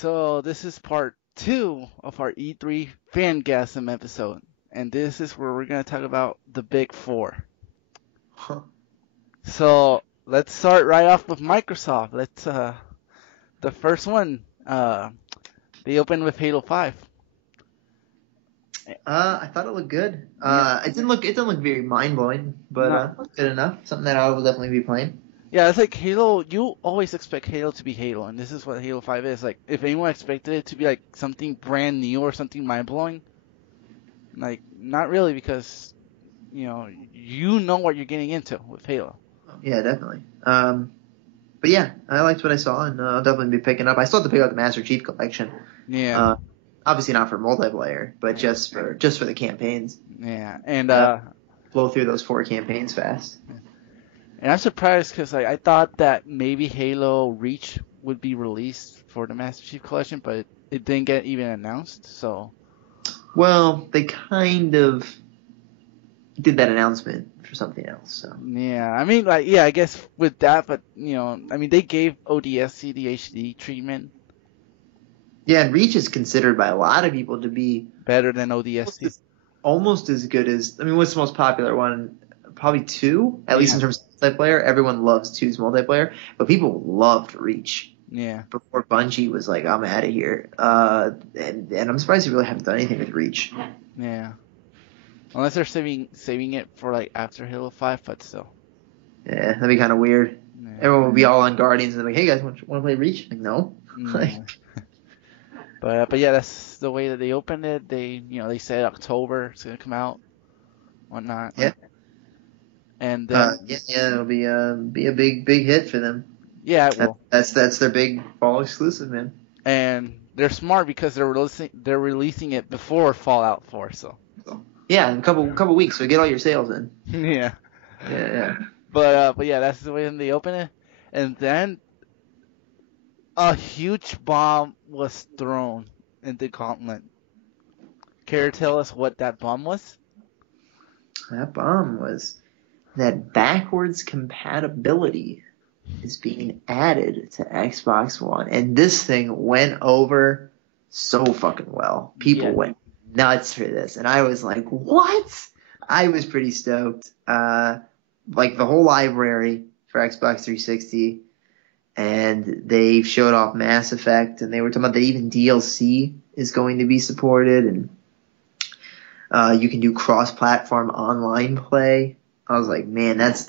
So this is part two of our E3 Fangasm episode, and this is where we're gonna talk about the big four. Huh. So let's start right off with Microsoft. The first one, they opened with Halo 5. I thought it looked good. Yeah, It didn't look very mind blowing, but not, it looked good enough. Something that I will definitely be playing. yeah, it's like Halo. You always expect Halo to be Halo, and this is what Halo 5 is. Like, if anyone expected it to be like something brand new or something mind blowing, like not really, because you know what you're getting into with Halo. Yeah, definitely. But yeah, I liked what I saw, and I'll definitely be picking up. I still have to pick up the Master Chief Collection. Yeah, Obviously not for multiplayer, but just for the campaigns. yeah, and Blow through those 4 campaigns fast. I'm surprised because I thought that maybe Halo Reach would be released for the Master Chief Collection, but it didn't get even announced. So Well, they kind of did that announcement for something else. So yeah, I mean, like, yeah, I guess with that, but I mean, they gave ODST the HD treatment yeah, and Reach is considered by a lot of people to be better than ODST. almost as good as, I mean, what's the most popular one? Probably 2, at least in Yeah. terms of multiplayer. Everyone loves 2's multiplayer, but people loved Reach Yeah, before Bungie was like, I'm out of here. And I'm surprised they really haven't done anything with Reach. yeah. Unless they're saving it for like after Halo 5, but still. Yeah, that'd be kind of weird. Yeah. Everyone would be all on Guardians and they're like, hey guys, want to play Reach? Like, no. Yeah. But yeah, that's the way that they opened it. They said October it's gonna come out, whatnot. Yeah. And then It'll be a big hit for them. yeah, it will. That's their big fall exclusive, man. And they're smart because they're releasing it before Fallout 4. So Yeah, in a couple weeks, so get all your sales in. yeah. Yeah. But yeah, that's the way they open it. And then a huge bomb was thrown in the gauntlet. Care to tell us what that bomb was? That bomb was that backwards compatibility is being added to Xbox One, and this thing went over so fucking well. People went nuts for this, and I was like, what? I was pretty stoked. Like the whole library for Xbox 360, and they showed off Mass Effect, and they were talking about that even DLC is going to be supported, and you can do cross-platform online play. I was like, man, that's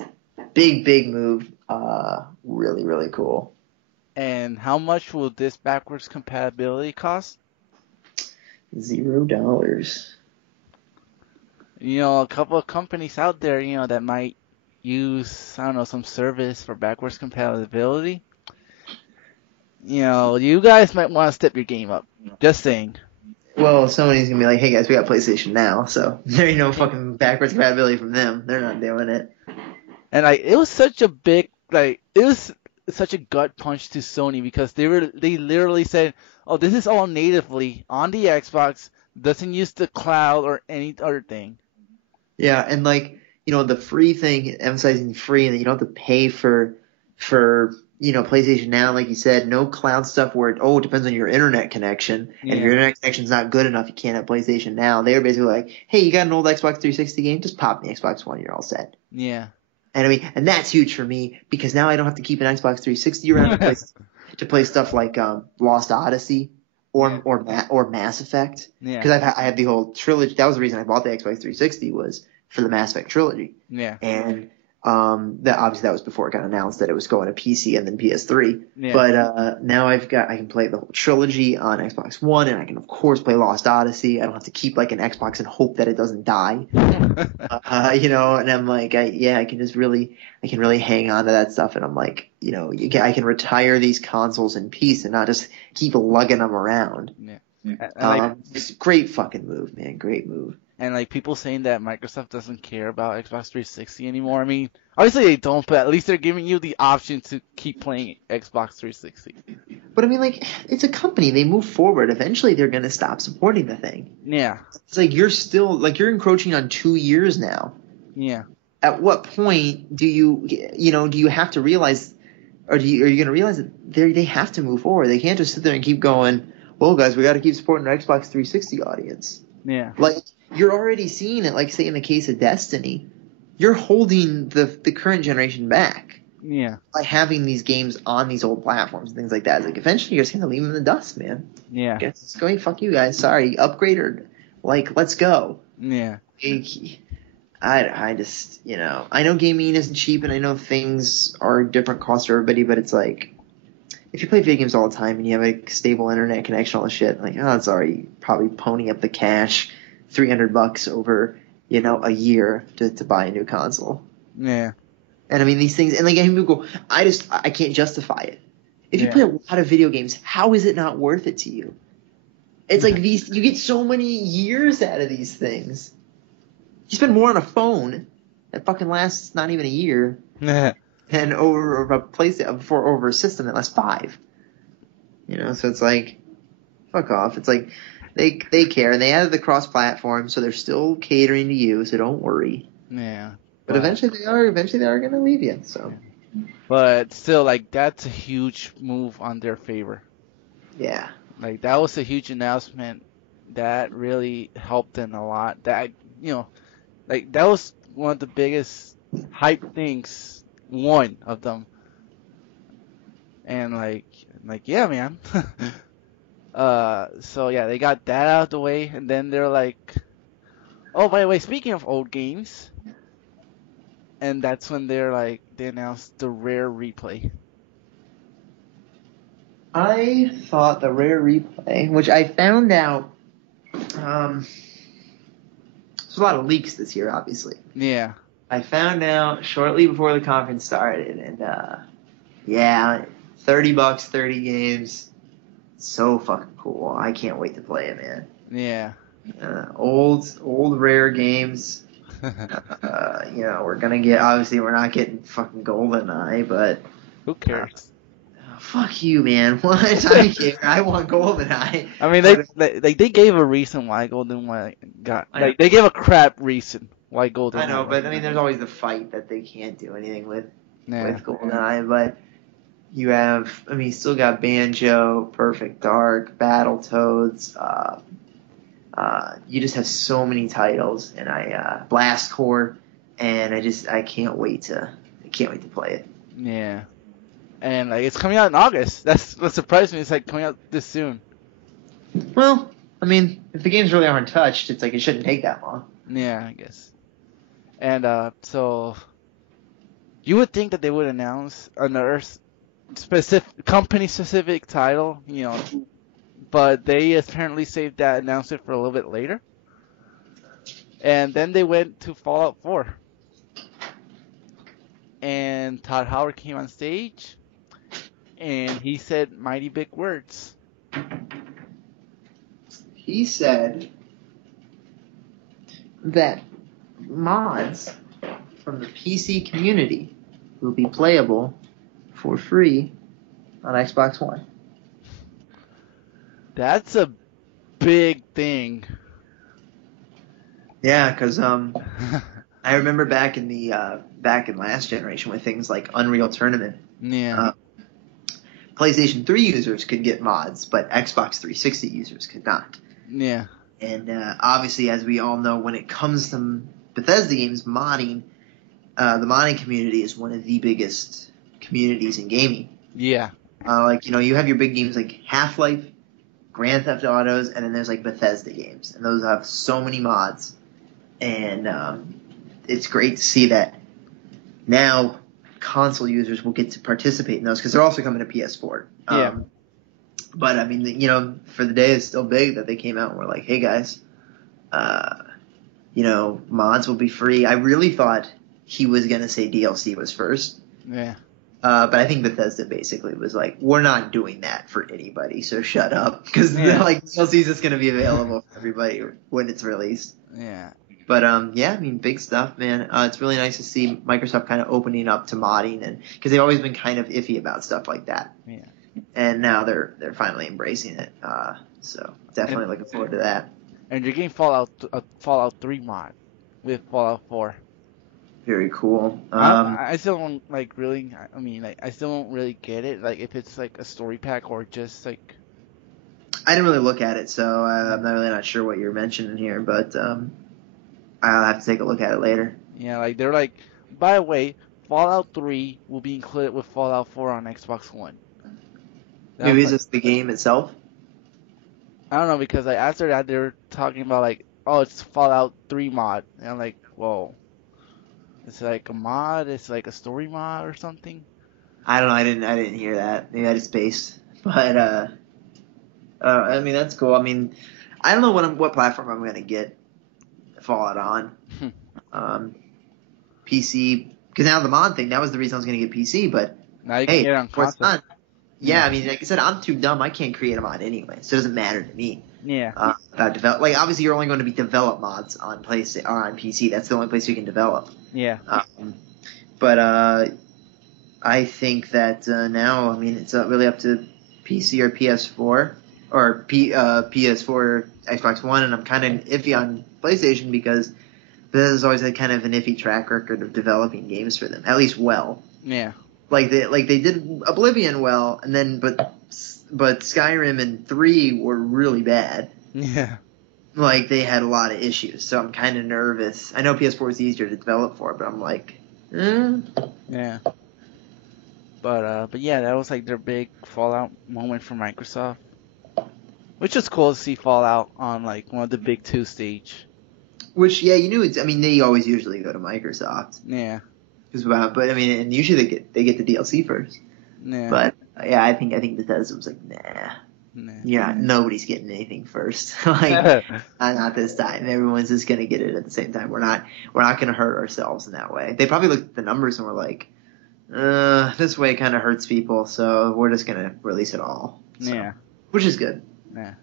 big move. Really, really cool. And how much will this backwards compatibility cost? $0. A couple of companies out there, that might use, I don't know, some service for backwards compatibility. You guys might want to step your game up. Just saying. Well, Sony's gonna be like, hey guys, we got PlayStation Now, so there ain't no fucking backwards compatibility from them. They're not doing it. And it was such a big, it was such a gut punch to Sony because they literally said, oh, this is all natively on the Xbox, doesn't use the cloud or any other thing. Yeah, and the free thing, emphasizing free, and that you don't have to pay for PlayStation Now, like you said, no cloud stuff where it depends on your internet connection, and if your internet connection's not good enough, you can't have PlayStation Now. They were basically like, hey, you got an old Xbox 360 game? Just pop in the Xbox One, you're all set. Yeah. And I mean, and that's huge for me because now I don't have to keep an Xbox 360 around to play stuff like Lost Odyssey or Mass Effect. Yeah. Because I had the whole trilogy. That was the reason I bought the Xbox 360 was for the Mass Effect trilogy. Yeah. And that was before it got announced that it was going to PC and then PS3. Yeah. But now I can play the whole trilogy on Xbox One, and I can of course play Lost Odyssey. I don't have to keep like an Xbox and hope that it doesn't die. And I'm like, I can really hang on to that stuff, and I'm like, I can retire these consoles in peace and not just keep lugging them around. Yeah. It's a great fucking move, man. Great move. And people saying that Microsoft doesn't care about Xbox 360 anymore. I mean, obviously they don't, but at least they're giving you the option to keep playing Xbox 360. But I mean, it's a company. They move forward. Eventually they're going to stop supporting the thing. Yeah. It's like you're encroaching on 2 years now. Yeah. At what point do you have to realize, are you going to realize that they have to move forward? They can't just sit there and keep going, well, guys, we got to keep supporting our Xbox 360 audience. Yeah. Like, you're already seeing it, like, say, in the case of Destiny. You're holding the current generation back. Yeah. By having these games on these old platforms and things like that. It's like, eventually you're just going to leave them in the dust, man. Yeah. It's going, fuck you guys. Sorry. Upgrade or, like, let's go. Yeah. I just, I know gaming isn't cheap and I know things are different costs for everybody, but it's like, if you play video games all the time and you have a stable internet connection, all this shit, like, it's already probably pony up the cash, $300 over, a year to buy a new console. Yeah. And I mean, these things, and like, people go, I can't justify it. If you play a lot of video games, how is it not worth it to you? It's like you get so many years out of these things. You spend more on a phone that fucking lasts not even a year than over a over a system that lasts 5. So it's like, fuck off. It's like they care, and they added the cross-platform, so they're still catering to you. So don't worry. Yeah. But eventually they are going to leave you. So. But still, like, that's a huge move on their favor. Yeah. Like, that was a huge announcement that really helped them a lot. That, like, that was one of the biggest hype things, one of them. And like, yeah, man. So yeah, they got that out of the way, and then they're like, oh, by the way, speaking of old games, and that's when they announced the Rare Replay. I thought the Rare Replay, which I found out, there's a lot of leaks this year, obviously. Yeah. I found out shortly before the conference started, and yeah, $30, 30 games, so fucking cool. I can't wait to play it, man. Yeah. Old Rare games. We're gonna get, obviously we're not getting fucking GoldenEye, but who cares? Fuck you, man. What? I care. I want GoldenEye. I mean, they gave a reason why GoldenEye got, like, they gave a crap reason why GoldenEye. I know, but I mean, there's always the fight that they can't do anything with Yeah. GoldenEye, but you have, I mean, you still got Banjo, Perfect Dark, Battletoads, you just have so many titles, and Blast Core, and I can't wait to play it. Yeah. And like, it's coming out in August. That's what surprised me. It's like coming out this soon. Well, I mean, if the games really aren't touched, it's like it shouldn't take that long. Yeah, I guess. And so you would think that they would announce another company-specific title, but they apparently saved that announcement for a little bit later. And then they went to Fallout 4. And Todd Howard came on stage, and he said mighty big words. He said that mods from the PC community will be playable for free on Xbox One. That's a big thing. Yeah, because I remember back in last generation with things like Unreal Tournament. Yeah. PlayStation 3 users could get mods, but Xbox 360 users could not. Yeah. And obviously, as we all know, when it comes to Bethesda games, modding, the modding community is one of the biggest communities in gaming. Yeah. You have your big games like Half-Life, Grand Theft Autos, and then there's like Bethesda games, and those have so many mods. And it's great to see that now console users will get to participate in those because they're also coming to PS4. Yeah. But I mean, for the day, it's still big that they came out and were like, "Hey guys, mods will be free." I really thought he was gonna say DLC was first. Yeah. But I think Bethesda basically was like, "We're not doing that for anybody, so shut up," because like DLC is just gonna be available for everybody when it's released. Yeah. But yeah, I mean, big stuff, man. It's really nice to see Microsoft kind of opening up to modding, and because they've always been kind of iffy about stuff like that. Yeah. And now they're finally embracing it. So definitely looking forward to that. And you're getting Fallout 3 mod with Fallout 4. Very cool. I still don't like really. I mean, like I still don't really get it. Like if it's like a story pack or just like. I didn't really look at it, so I'm not sure what you're mentioning here, but I'll have to take a look at it later. Yeah, like they're like. By the way, Fallout 3 will be included with Fallout 4 on Xbox One. Maybe it's just the game itself. I don't know because like after that they're talking about like, oh, it's Fallout 3 mod, and I'm like, whoa, it's like a mod, it's like a story mod or something. I don't know. I didn't hear that. Maybe I just spaced. But I mean that's cool. I mean, I don't know what platform I'm gonna get Fallout on. PC, because now the mod thing. That was the reason I was gonna get PC. But Now you can hey, get it on what's console. not? Yeah, I mean, like I said, I'm too dumb. I can't create a mod anyway, so it doesn't matter to me. Yeah. Like obviously you're only going to be develop mods on PlayStation or on PC. That's the only place you can develop. Yeah. But I think that now, I mean, it's really up to PC or PS4 or PS4, Xbox One, and I'm kind of iffy on PlayStation because this has always had kind of an iffy track record of developing games for them, at least well. Yeah. Like they did Oblivion well, and then but Skyrim and 3 were really bad. Yeah. Like they had a lot of issues, so I'm kind of nervous. I know PS4 is easier to develop for, but I'm like, Yeah. But yeah, that was like their big Fallout moment for Microsoft, which is cool to see Fallout on like one of the big two stage. Which yeah, you knew it's. I mean, they always usually go to Microsoft. Yeah. But I mean, and usually they get the DLC first. Yeah. But yeah, I think Bethesda was like, nah. Yeah, nobody's getting anything first. Like, not this time. Everyone's just gonna get it at the same time. We're not gonna hurt ourselves in that way. They probably looked at the numbers and were like, this way kind of hurts people, so we're just gonna release it all. So, Yeah. which is good. Yeah.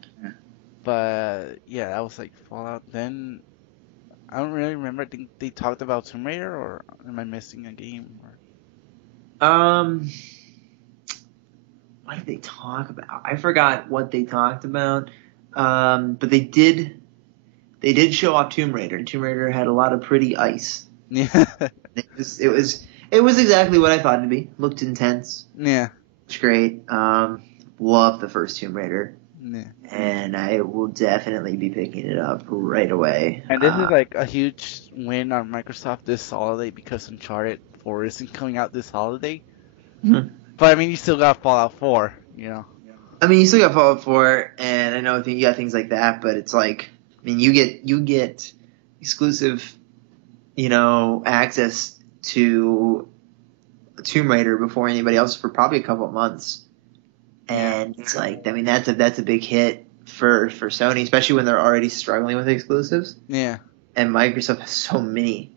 But yeah, that was like Fallout. Then I don't really remember. I think they talked about Tomb Raider, or am I missing a game? What did they talk about? I forgot what they talked about. But they did show off Tomb Raider, and Tomb Raider had a lot of pretty ice. Yeah. It was exactly what I thought it'd be. Looked intense. Yeah. It's great. Love the first Tomb Raider. Yeah. And I will definitely be picking it up right away. And this is like a huge win on Microsoft this holiday because Uncharted 4 isn't coming out this holiday. Mm-hmm. But I mean, you still got Fallout 4, you know. I mean, you still got Fallout 4, and I know you got things like that, but it's like, I mean, you get exclusive, access to Tomb Raider before anybody else for probably a couple of months. And it's like, I mean, that's a big hit for Sony, especially when they're already struggling with exclusives. Yeah. And Microsoft has so many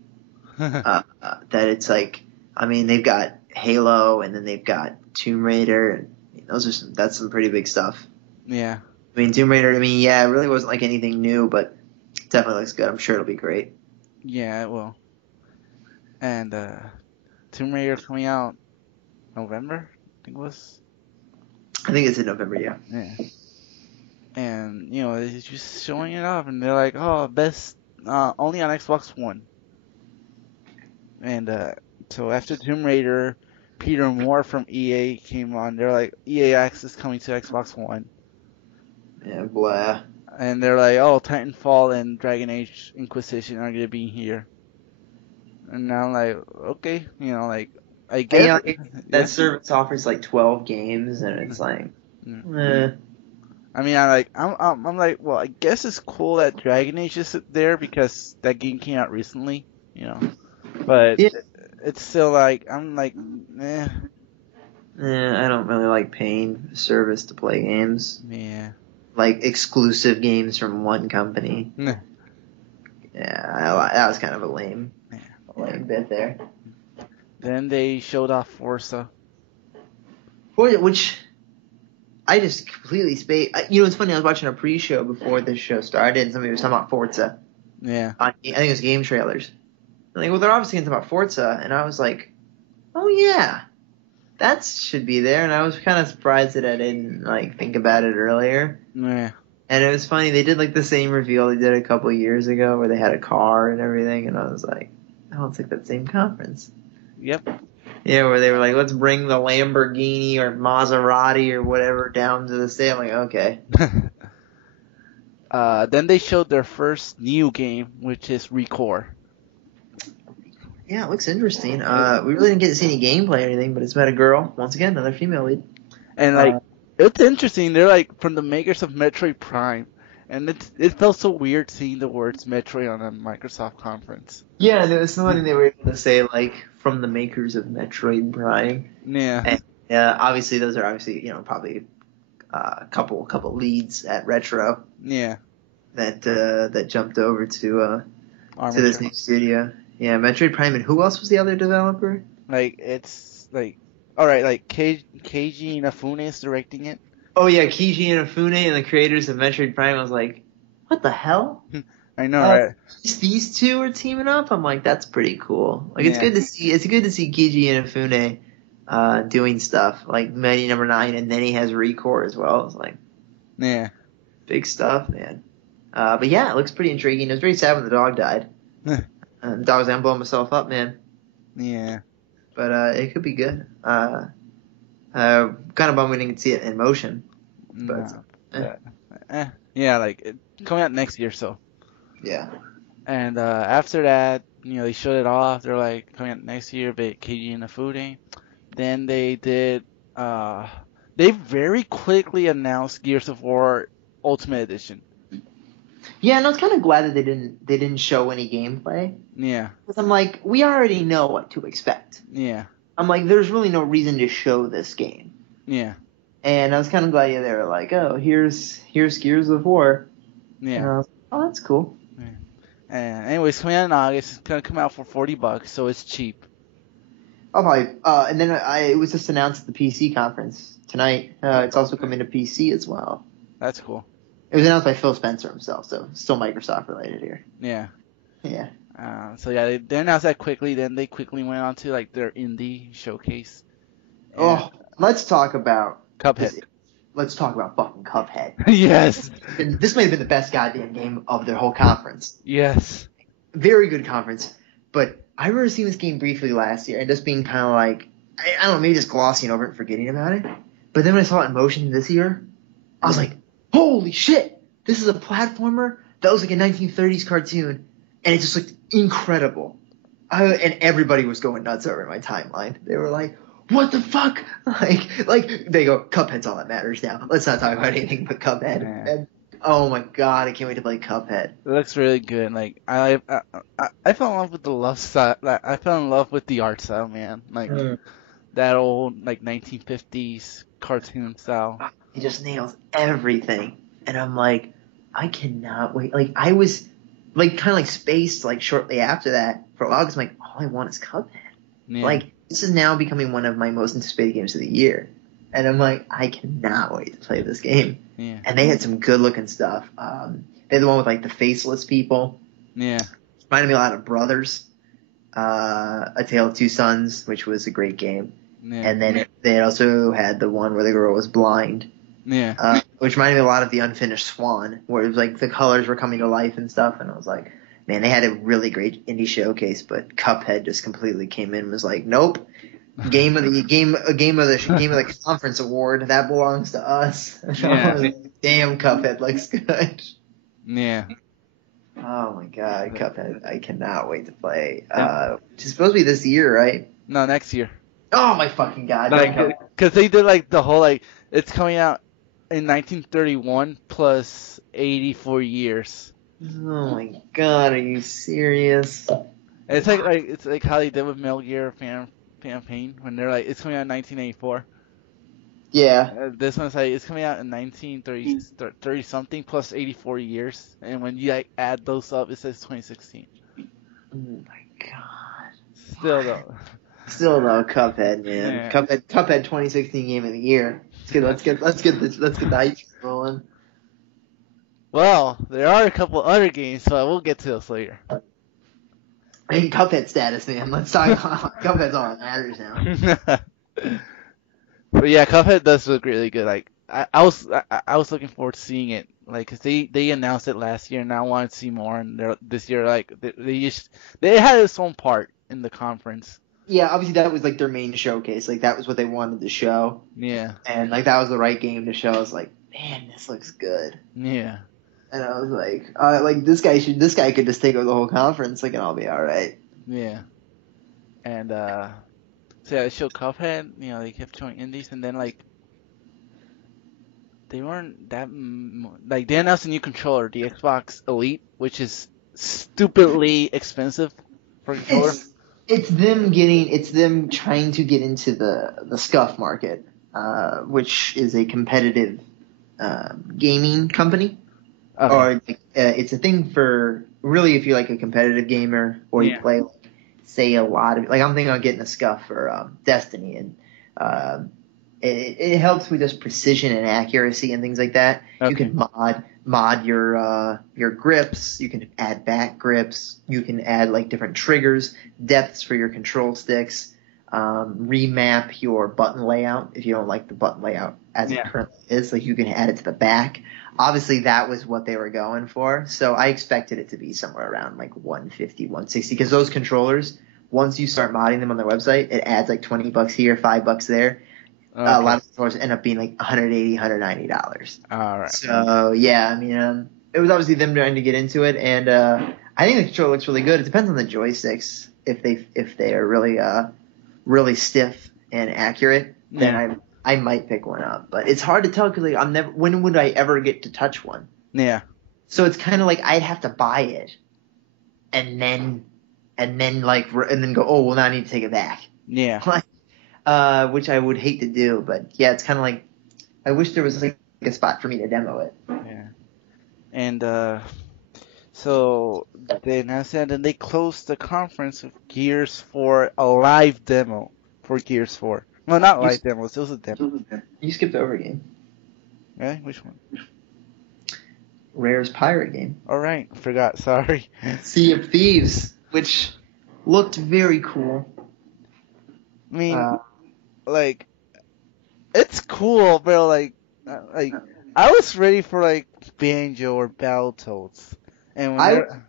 that it's like, I mean, they've got Halo, and then they've got Tomb Raider, and that's some pretty big stuff. Yeah. I mean, Tomb Raider, it really wasn't like anything new, but it definitely looks good. I'm sure it'll be great. Yeah, it will. And Tomb Raider coming out November, I think it was. I think it's in November, yeah. Yeah. And, it's just showing it off, and they're like, oh, best, only on Xbox One. And so after Tomb Raider, Peter Moore from EA came on. They're like, EA Access coming to Xbox One. Yeah, blah. And they're like, oh, Titanfall and Dragon Age Inquisition are going to be here. And now I'm like, okay, I guess. That service offers like 12 games, and it's like, I mean, I'm like, well, I guess it's cool that Dragon Age is there because that game came out recently, But it's still like, I'm like, eh. I don't really like paying service to play games. Yeah. Like exclusive games from one company. Nah. Yeah, that was kind of a lame bit there. Then they showed off Forza. Which I just completely spaced. It's funny. I was watching a pre-show before this show started, and somebody was talking about Forza. Yeah. I think it was game trailers. I'm like, well, they're obviously going to talk about Forza, and I was like, oh yeah, that should be there. And I was kind of surprised that I didn't think about it earlier. Yeah. And it was funny. They did the same reveal they did a couple of years ago, where they had a car and everything, and I was like, Oh, it's like that same conference. Yep. Yeah, where they were like, let's bring the Lamborghini or Maserati or whatever down to the state. I'm like, okay. Then they showed their first new game, which is Recore. Yeah, it looks interesting. We really didn't get to see any gameplay or anything, but it's about a girl. Once again, another female lead. And like, it's interesting. They're like from the makers of Metroid Prime, and it felt so weird seeing the words Metroid on a Microsoft conference. Yeah, there was something they were able to say, like, from the makers of Metroid Prime. Yeah. And obviously, those are probably a couple leads at Retro. Yeah. That jumped over to Armature. this new studio. Yeah, Metroid Prime, and who else was the other developer? Like, it's like, alright, like Keiji Inafune is directing it. Oh yeah, Keiji Inafune and the creators of Metroid Prime. I was like, what the hell? I know, right? These two are teaming up. I'm like, that's pretty cool. Like, it's Yeah. good to see. It's good to see Keiji Inafune doing stuff like Mighty Number 9, and then he has Recore as well. It's like, Yeah. big stuff, man. But yeah, it looks pretty intriguing. It was very sad when the dog died. The dog was like, I'm blowing myself up, man. Yeah. But it could be good. Kind of bummed we didn't see it in motion. But Yeah, like coming out next year, so. yeah. And after that, they showed it off. They're like coming out next year, but Keiji Inafune. Then they did. They very quickly announced Gears of War Ultimate Edition. Yeah, and I was kind of glad that they didn't show any gameplay. Yeah. Because I'm like, we already know what to expect. Yeah. I'm like, there's really no reason to show this game. Yeah. And I was kind of glad they were like, oh, here's Gears of War. Yeah. And I was like, oh, that's cool. Yeah. And anyways, coming out in August, it's gonna come out for $40, so it's cheap. Oh, probably. And then it was just announced at the PC conference tonight. It's also coming to PC as well. That's cool. It was announced by Phil Spencer himself, so still Microsoft related here. Yeah. Yeah. So yeah, they announced that quickly. Then they quickly went on to like their indie showcase. And let's talk about Cuphead. Let's talk about fucking Cuphead. Yes. This might have been the best goddamn game of their whole conference. Yes. Very good conference. But I remember seeing this game briefly last year and just being kind of like, I don't know, maybe just glossing over it and forgetting about it. But then when I saw it in motion this year, I was like, holy shit! This is a platformer that was like a 1930s cartoon, and it just looked incredible. And everybody was going nuts over my timeline. They were like, what the fuck? Like they go, Cuphead's all that matters now. Let's not talk about anything but Cuphead. Yeah. And, oh my god, I can't wait to play Cuphead. It looks really good. Like I fell in love with the love style. Like, I fell in love with the art style, man. Like that old like 1950s cartoon style. He just nails everything. And I'm like, I cannot wait. Like, I was, like, kind of like spaced, like, shortly after that for a while, because I'm like, all I want is Cuphead. Yeah. Like, this is now becoming one of my most anticipated games of the year. And I'm like, I cannot wait to play this game. Yeah. And they had some good-looking stuff. They had the one with, like, the faceless people. Yeah. Reminded me a lot of Brothers. A Tale of Two Sons, which was a great game. Yeah. And then they also had the one where the girl was blind. Yeah. Which reminded me a lot of the Unfinished Swan, where it was like the colors were coming to life and stuff, and I was like, man, they had a really great indie showcase, but Cuphead just completely came in and was like, nope, game of the conference award, that belongs to us. Yeah. Damn, Cuphead looks good. Yeah. Oh my god, Cuphead, I cannot wait to play. It's supposed to be this year, right? No, next year. Oh my fucking god. Like, because they did like the whole like it's coming out in 1931 plus 84 years. Oh my god, are you serious? It's like how they did with Metal Gear Campaign when they're like it's coming out in 1984. Yeah. This one's like it's coming out in 1930 something plus 84 years, and when you like add those up, it says 2016. Oh my god. Still though. Still though, Cuphead, man. Yeah. Cuphead 2016 game of the year. Let's get the hype rolling. Well, there are a couple other games, so I will get to those later. I mean, Cuphead status, man. Let's talk about Cuphead's all that matters now. But yeah, Cuphead does look really good. Like I was looking forward to seeing it Like, 'cause they announced it last year, and I wanted to see more. And this year, like, they had its own part in the conference. Yeah, obviously that was like their main showcase. Like that was what they wanted to show, Yeah, and like that was the right game to show. I was like, man, this looks good. yeah, And I was like this guy could just take over the whole conference, like, and I'll be all right. yeah. And so yeah, they showed Cuphead. They kept showing indies, and then like they weren't that like they announced a new controller, the Xbox Elite, which is stupidly expensive for a controller. It's them trying to get into the scuff market, which is a competitive gaming company, Okay. or it's a thing for really if you're like a competitive gamer or you Yeah. play like, say a lot of like I'm thinking of getting a scuff for Destiny, and um, it helps with just precision and accuracy and things like that. You Okay. can mod your grips. You can add back grips. You can add like different triggers, depths for your control sticks. Remap your button layout if you don't like the button layout as it Yeah. currently is. Like you can add it to the back. Obviously, that was what they were going for. So I expected it to be somewhere around like 150, 160 because those controllers, once you start modding them on their website, it adds like $20 here, $5 there. A Okay. lot of stores end up being like $180, $190. All right. So yeah, I mean, it was obviously them trying to get into it, and I think the controller looks really good. It depends on the joysticks. If they are really stiff and accurate, then Yeah. I might pick one up. But it's hard to tell because like I'm never. When would I ever get to touch one? Yeah. So it's kind of like I'd have to buy it, and then and then go. Oh well, now I need to take it back. Yeah. Which I would hate to do, but yeah, it's kind of like I wish there was like a spot for me to demo it. Yeah. And so they announced that, and they closed the conference with Gears 4, a live demo for Gears 4. No, not You, live demos. It was a demo. you skipped over a game. Right? Which one? Rare's pirate game. All right. Forgot. Sorry. Sea of Thieves, which looked very cool. I mean, Uh, like, it's cool, but like, I was ready for like Banjo or Battletoads, and when I they're,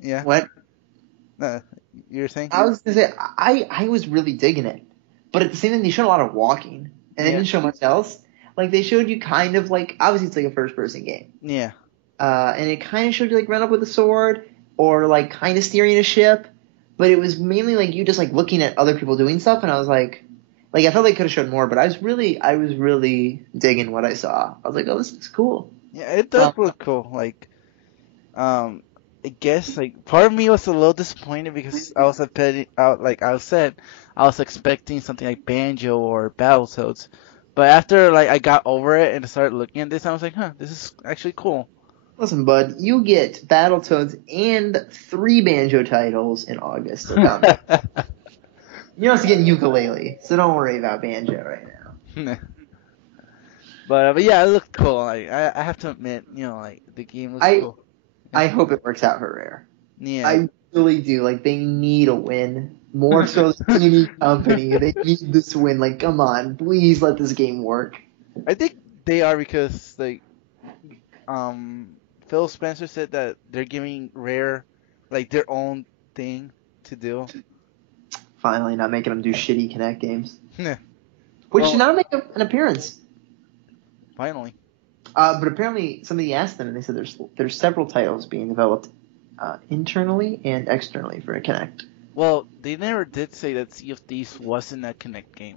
yeah, what uh, you're saying? I was gonna say I was really digging it, but at the same time they showed a lot of walking and they Yeah, didn't show much else. Like they showed you kind of like obviously it's like a first person game, yeah, and it kind of showed you like run up with a sword or like kind of steering a ship, but it was mainly like you just like looking at other people doing stuff, and I was like I felt like could have showed more, but I was really digging what I saw. I was like, oh, this looks cool. yeah. It does look cool. Like, I guess like part of me was a little disappointed because I was like I said, I was expecting something like Banjo or Battletoads, but after like I got over it and started looking at this, I was like, huh, this is actually cool. Listen, bud, you get Battletoads and 3 Banjo titles in August. So calm down. You're also getting Ukulele, so don't worry about Banjo right now. But yeah, it looked cool. Like I have to admit, like the game looks I cool. I hope it works out for Rare. Yeah. I really do. Like, they need a win. More so than any company. They need this win. Like, come on. Please let this game work. I think they are because like Phil Spencer said that they're giving Rare like their own thing to do. Finally, not making them do shitty Kinect games. Yeah. Which Well, did not make an appearance. finally. But apparently, somebody asked them, and they said there's several titles being developed internally and externally for a Kinect. Well, they never did say that Sea of Thieves wasn't a Connect game.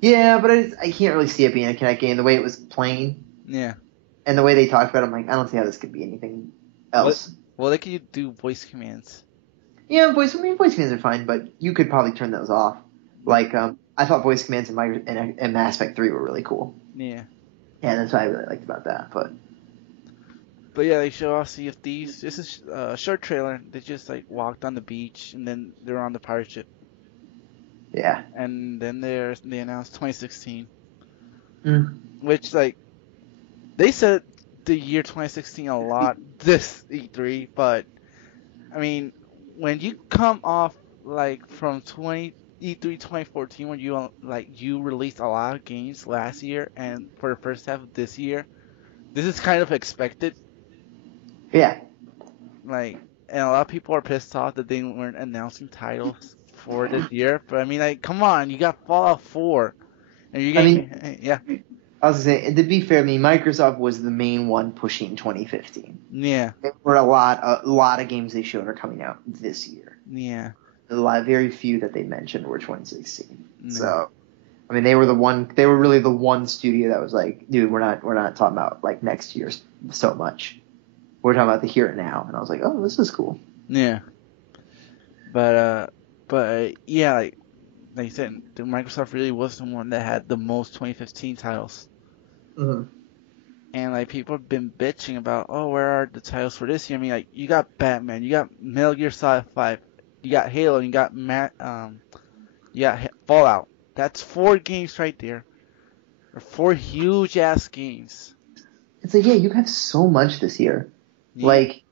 Yeah, but I can't really see it being a Kinect game. The way it was playing Yeah. and the way they talked about it, I'm like, I don't see how this could be anything else. Well, they could do voice commands. Yeah, voice commands are fine, but you could probably turn those off. Like, I thought voice commands in Mass Effect 3 were really cool. Yeah. Yeah, that's what I really liked about that. But yeah, they show off Sea of Thieves. This is a short trailer. They just like walked on the beach and then they're on the pirate ship. Yeah. And then they announced 2016, Mm. which like they said the year 2016 a lot this E3, but I mean when you come off like from E3 2014 when you released a lot of games last year and for the first half of this year, this is kind of expected. Yeah. Like, and a lot of people are pissed off that they weren't announcing titles for this year. But I mean, like, come on, you got Fallout 4, and you're I getting, mean, yeah, I was gonna say, to be fair, I mean, Microsoft was the main one pushing 2015. yeah, There were a lot of games they showed are coming out this year. yeah, Very few that they mentioned were 2016. yeah, So, I mean, they were really the one studio that was like, dude, we're not talking about like next year so much. We're talking about the here and now. And I was like, oh, this is cool. yeah. But yeah, like you said, Microsoft really was the one that had the most 2015 titles. Mm-hmm. And like people have been bitching about, oh, where are the titles for this year? I mean, like you got Batman, you got Metal Gear Solid 5, you got Halo, you got Fallout. That's 4 games right there. Or 4 huge ass games. It's like, yeah, you have so much this year. Yeah. Like,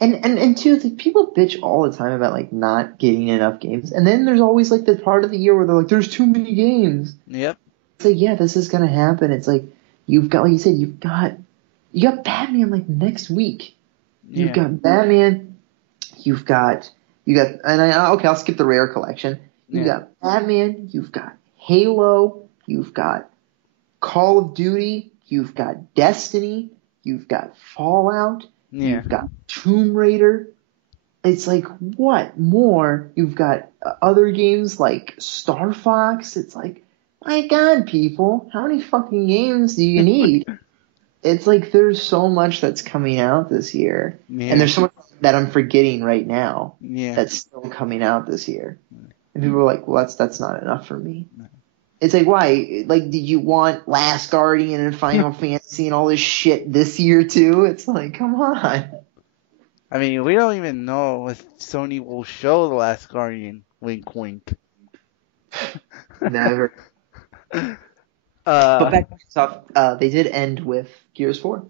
and two, it's like people bitch all the time about like not getting enough games. And then there's always like the part of the year where they're like, there's too many games. Yep. It's like, yeah, this is gonna happen. It's like you've got, like you said, you got Batman like next week. You've Yeah. got Batman. Okay, I'll skip the rare collection. You've Yeah. got Batman. You've got Halo. You've got Call of Duty. You've got Destiny. You've got Fallout. Yeah. You've got Tomb Raider. It's like, what more? You've got other games like Star Fox. It's like, my God, people, how many fucking games do you need? It's like there's so much that's coming out this year. Yeah. And there's so much that I'm forgetting right now Yeah. that's still coming out this year. And people are like, well, that's not enough for me. It's like, why? Like, did you want Last Guardian and Final Fantasy and all this shit this year too? It's like, come on. I mean, we don't even know if Sony will show The Last Guardian. Wink, wink. Never. But back to Microsoft, they did end with Gears 4.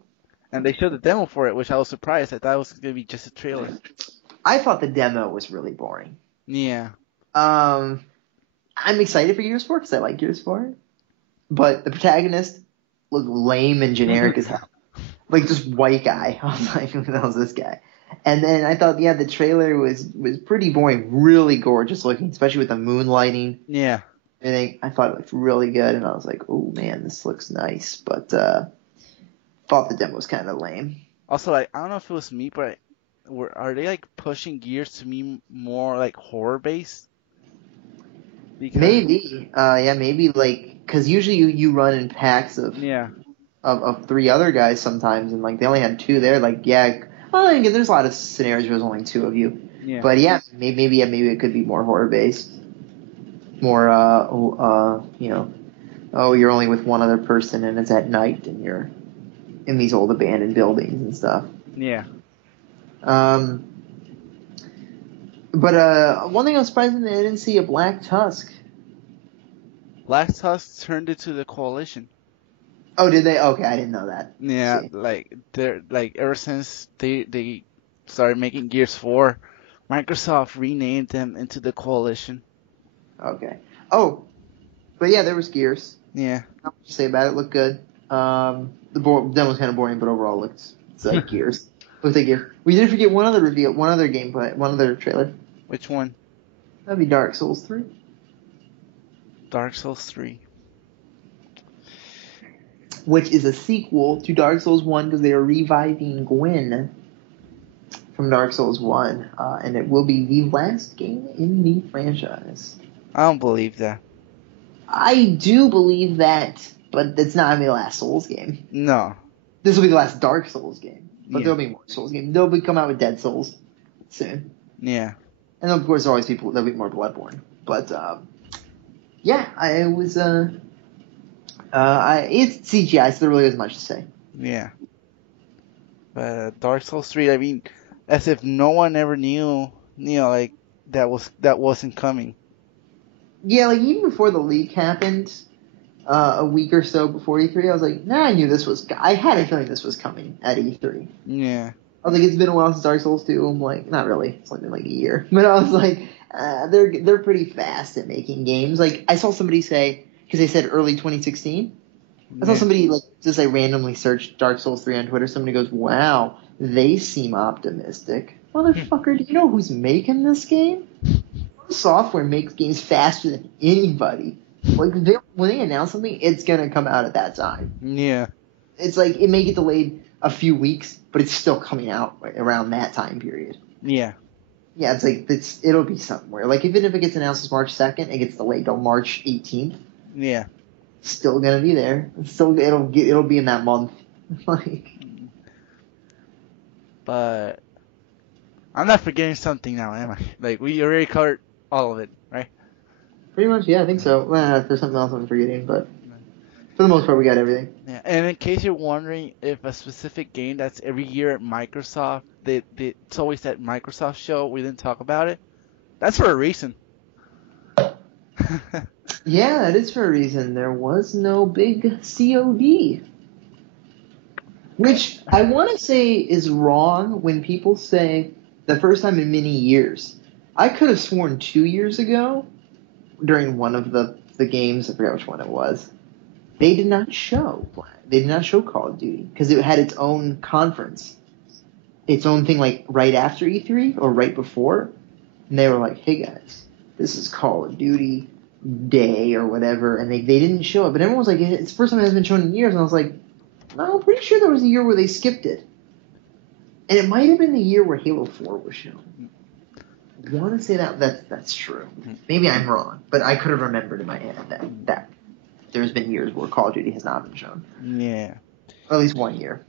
And they showed the demo for it, which I was surprised. I thought it was going to be just a trailer. I thought the demo was really boring. Yeah. I'm excited for Gears 4 because I like Gears 4. But the protagonist looked lame and generic as hell. Like, just white guy. I was like, who the hell's this guy? And then I thought, yeah, the trailer was pretty boring. Really gorgeous looking, especially with the moonlighting. Yeah. And I thought it looked really good, and I was like, oh, man, this looks nice. But thought the demo was kind of lame. Also, like, I don't know if it was me, but are they, like, pushing Gears to be more, like, horror-based? Because, Maybe. Maybe, like, because usually you run in packs of 3 other guys sometimes, and, like, they only had 2 there. Like, yeah, well, again, there's a lot of scenarios where there's only 2 of you. Yeah. But, yeah, maybe it could be more horror-based. More, you're only with one other person, and it's at night, and you're in these old abandoned buildings and stuff. Yeah. But one thing I was surprised in, I didn't see a Black Tusk. Black Tusk turned into the Coalition. Oh, did they? Okay, I didn't know that. Yeah, like they're like ever since they started making Gears 4, Microsoft renamed them into the Coalition. Okay. Oh, but yeah, there was Gears. Yeah. Not much to say about it. Looked good. The demo was kind of boring, but overall it's like Gears. Looked like Gears. We did forget one other reveal, one other gameplay, one other trailer. Which one? That'd be Dark Souls 3. Dark Souls 3. Which is a sequel to Dark Souls 1 because they are reviving Gwyn from Dark Souls 1. And it will be the last game in the franchise. I don't believe that. I do believe that, but it's not going to be the last Souls game. No. This will be the last Dark Souls game. But Yeah. there'll be more Souls games. They'll come out with Dead Souls soon. Yeah. And of course, there'll always there'll be more Bloodborne. But, yeah, it's CGI, so there really isn't much to say. Yeah. But Dark Souls 3, I mean, as if no one ever knew, like that wasn't coming. Yeah, like even before the leak happened, a week or so before E3, I was like, I knew this was. I had a feeling this was coming at E3. Yeah. I was like, it's been a while since Dark Souls 2. I'm like, not really. It's only been like a year. But I was like, they're pretty fast at making games. Like I saw somebody say, because they said early 2016. I saw Yeah. somebody just randomly search Dark Souls 3 on Twitter. Somebody goes, "Wow, they seem optimistic." Motherfucker, do you know who's making this game? Software makes games faster than anybody. Like when they announce something, it's gonna come out at that time. Yeah. It's like it may get delayed a few weeks, but it's still coming out around that time period. Yeah. Yeah, it's like it'll be somewhere. Like even if it gets announced as March 2nd, it gets delayed till March 18th. Yeah. Still gonna be there. It'll be in that month. Like, But I'm not forgetting something now, am I? Like we already covered all of it, right? pretty much, yeah, I think so. Well, there's something else I'm forgetting, but for the most part, we got everything. Yeah. And in case you're wondering if a specific game that's every year at Microsoft, it's always that Microsoft show, we didn't talk about it. That's for a reason. Yeah, that is for a reason. There was no big COD. Which I want to say is wrong when people say the first time in many years. I could have sworn 2 years ago, during one of the games, I forgot which one it was, they did not show Call of Duty because it had its own conference, its own thing right after E3 or right before, and they were like, "Hey guys, this is Call of Duty Day or whatever," and they didn't show it, but everyone was like, "It's the first time it has been shown in years," and I was like, "No, I'm pretty sure there was a year where they skipped it, and it might have been the year where Halo 4 was shown." I want to say that's true. Maybe I'm wrong, but I could have remembered in my head that there's been years where Call of Duty has not been shown. Yeah. Or at least 1 year.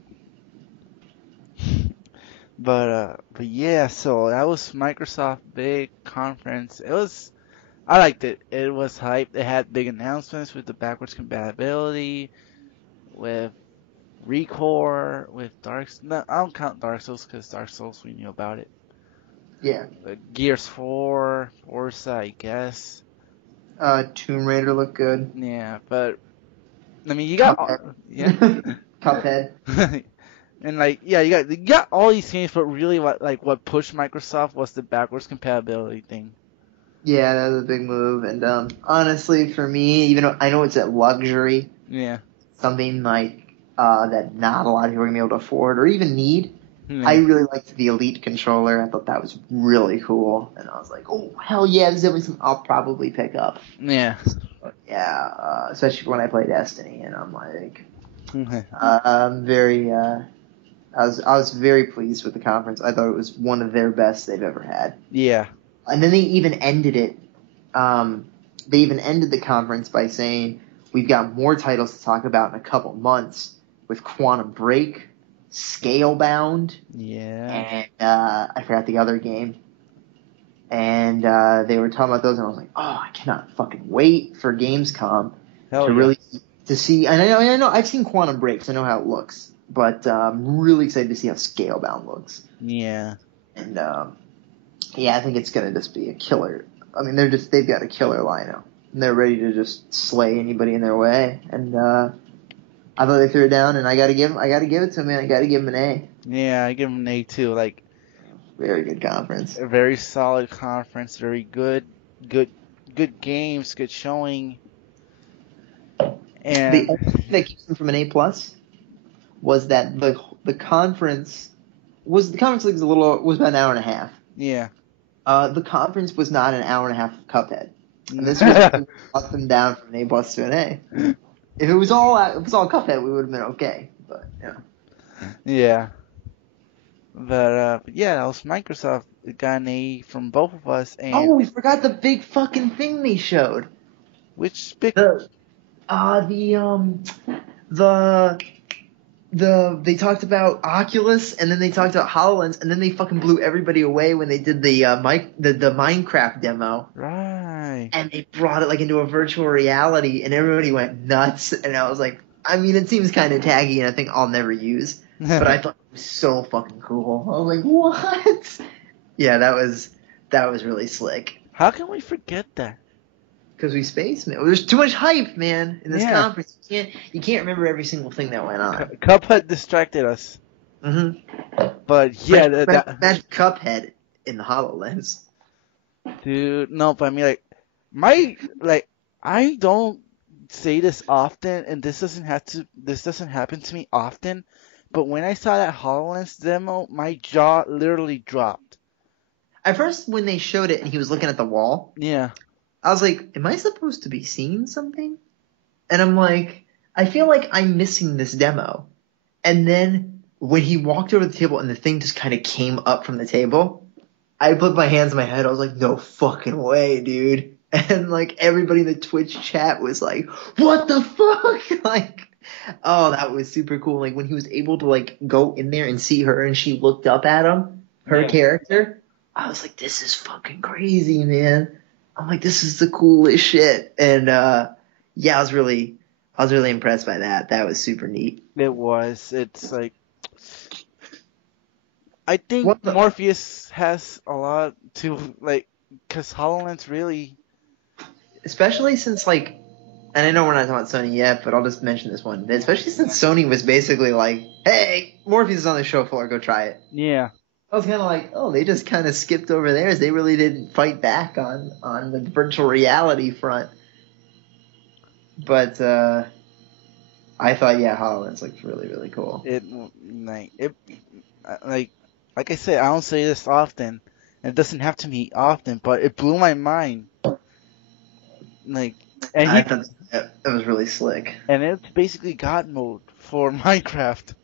But yeah, so that was Microsoft big conference. I liked it. It was hype. It had big announcements with the backwards compatibility, with Recore, with no, I don't count Dark Souls because Dark Souls we knew about it. Yeah. Gears 4, Forza, I guess. Tomb Raider looked good. Yeah, but I mean, you got Cuphead. And you got all these games, but really what pushed Microsoft was the backwards compatibility thing. Yeah, that was a big move, and honestly, for me, even though I know it's a luxury, Yeah. something like that not a lot of people are gonna be able to afford or even need. Yeah. I really liked the Elite controller. I thought that was really cool, and I was like, "Oh hell yeah, this is definitely something I'll probably pick up." Yeah. But yeah, especially when I play Destiny, and I'm like, I'm very. I was very pleased with the conference. I thought it was one of their best they've ever had. Yeah. And then they even ended it. They even ended the conference by saying, "We've got more titles to talk about in a couple months with Quantum Break, Scalebound, Yeah. and I forgot the other game." And they were talking about those, and I was like, "Oh, I cannot fucking wait for Gamescom really to see." And I know I've seen Quantum Break, so I know how it looks, but I'm really excited to see how Scalebound looks. Yeah. And yeah, I think it's gonna just be a killer. I mean, they've got a killer lineup, and they're ready to just slay anybody in their way. And I thought they threw it down, and I gotta give it to them, man. I gotta give them an A. Yeah, I give them an A too. Very good conference. A very solid conference. Very good games. Good showing. And The only thing that keeps them from an A+ was that the conference was about an hour and a half. Yeah. The conference was not an hour and a half of Cuphead. And this was brought them down from an A+ to an A. If it was all Cuphead, we would have been okay. But yeah. Yeah. But yeah, that was Microsoft. It got an A from both of us. And We forgot the big fucking thing they showed. which big? They talked about Oculus, and then they talked about HoloLens, and then they fucking blew everybody away when they did the Minecraft demo. Right. And they brought it into a virtual reality, and everybody went nuts. And I was like, I mean, it seems kind of taggy, and I think I'll never use, but I thought it was so fucking cool. I was like, what? Yeah, that was really slick. How can we forget that? Because we space, man. There's too much hype, man, in this conference. You can't remember every single thing that went on. Cuphead distracted us. Mm-hmm. But yeah, imagine Cuphead in the HoloLens. Dude, no, but I mean, I don't say this often, and this doesn't happen to me often, but when I saw that HoloLens demo, my jaw literally dropped. At first, when they showed it and he was looking at the wall, Yeah. I was like, am I supposed to be seeing something? And I'm like, I feel like I'm missing this demo. And then when he walked over the table and the thing just kind of came up from the table, I put my hands on my head. I was like, no fucking way, dude. And like everybody in the Twitch chat was like, what the fuck? Like, oh, that was super cool. Like when he was able to like go in there and see her and she looked up at him, her character, I was like, this is fucking crazy, man. I'm like, this is the coolest shit. And yeah, I was really impressed by that. That was super neat. It was. It's like, I think Morpheus has a lot to like, because HoloLens really, especially since like, and I know we're not talking about Sony yet, but I'll just mention this one. Especially since Sony was basically like, hey, Morpheus is on the show floor, go try it. Yeah. I was kind of like, oh, they just kind of skipped over theirs. They really didn't fight back on the virtual reality front. But I thought, yeah, HoloLens looked really, really cool. Like I said, I don't say this often, and it doesn't have to be often, but it blew my mind. Like, and I thought that was really slick. And it's basically God mode for Minecraft.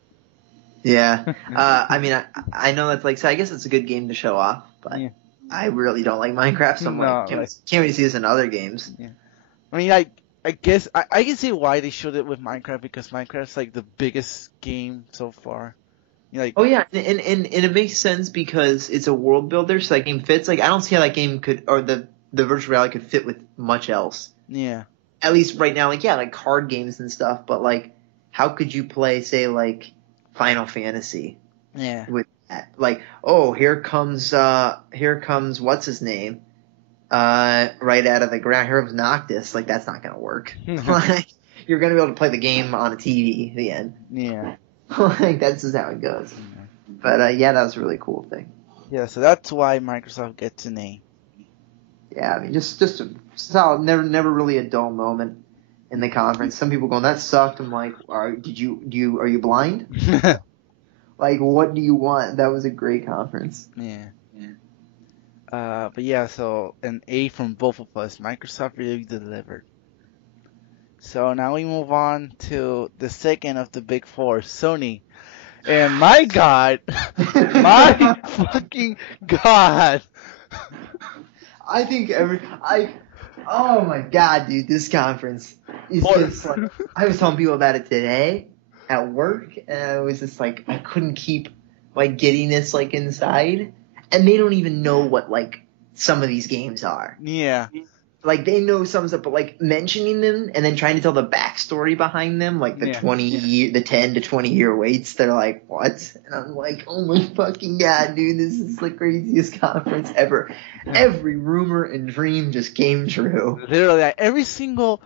Yeah. I mean, I know that's like, so I guess it's a good game to show off, but yeah. I really don't like Minecraft, so I'm can't really see this in other games. Yeah. I mean, I guess I can see why they showed it with Minecraft, because Minecraft's like the biggest game so far. Like, oh yeah, and it makes sense because it's a world builder, so that game fits. Like, I don't see how that game could, or the virtual reality could fit with much else. Yeah. At least right now, like, yeah, like card games and stuff, but like, how could you play, say, like, Final Fantasy? Yeah. With that? Like, oh, here comes what's his name? Right out of the ground. Here comes Noctis. Like, that's not gonna work. Like, you're gonna be able to play the game on a TV. The end. Yeah. Like, that's just how it goes. Yeah. But yeah, that was a really cool thing. Yeah, so that's why Microsoft gets an A. Yeah, I mean, just a solid, never really a dull moment in the conference. Some people going, that sucked. I'm like, are you blind? Like, what do you want? That was a great conference. Yeah. But yeah, so an A from both of us. Microsoft really delivered. So now we move on to the second of the big four, Sony. And my God, my fucking God. I think oh my God, dude, this conference is just like, I was telling people about it today at work, and it was just like, I couldn't keep like getting this like inside, and they don't even know what like some of these games are. Yeah. Like, they know some stuff, but like mentioning them and then trying to tell the backstory behind them, like the 10 to 20 year waits, they're like, what? And I'm like, oh my fucking God, dude, this is the craziest conference ever. Yeah. Every rumor and dream just came true. Literally, like, every single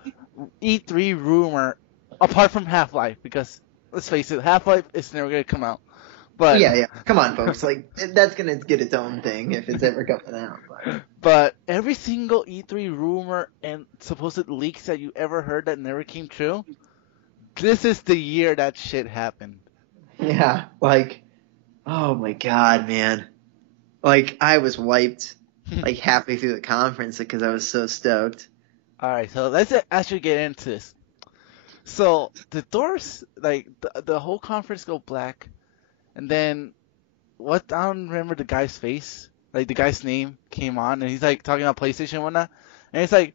E3 rumor, apart from Half-Life, because let's face it, Half-Life is never going to come out. But yeah, come on, folks. Like, that's gonna get its own thing if it's ever coming out. But every single E3 rumor and supposed leaks that you ever heard that never came true, this is the year that shit happened. Yeah, like, oh my God, man. Like, I was wiped like halfway through the conference because I was so stoked. Alright, so let's actually get into this. So the doors, like the whole conference go black. And then, I don't remember the guy's face. Like, the guy's name came on, and he's, like, talking about PlayStation and whatnot. And it's like,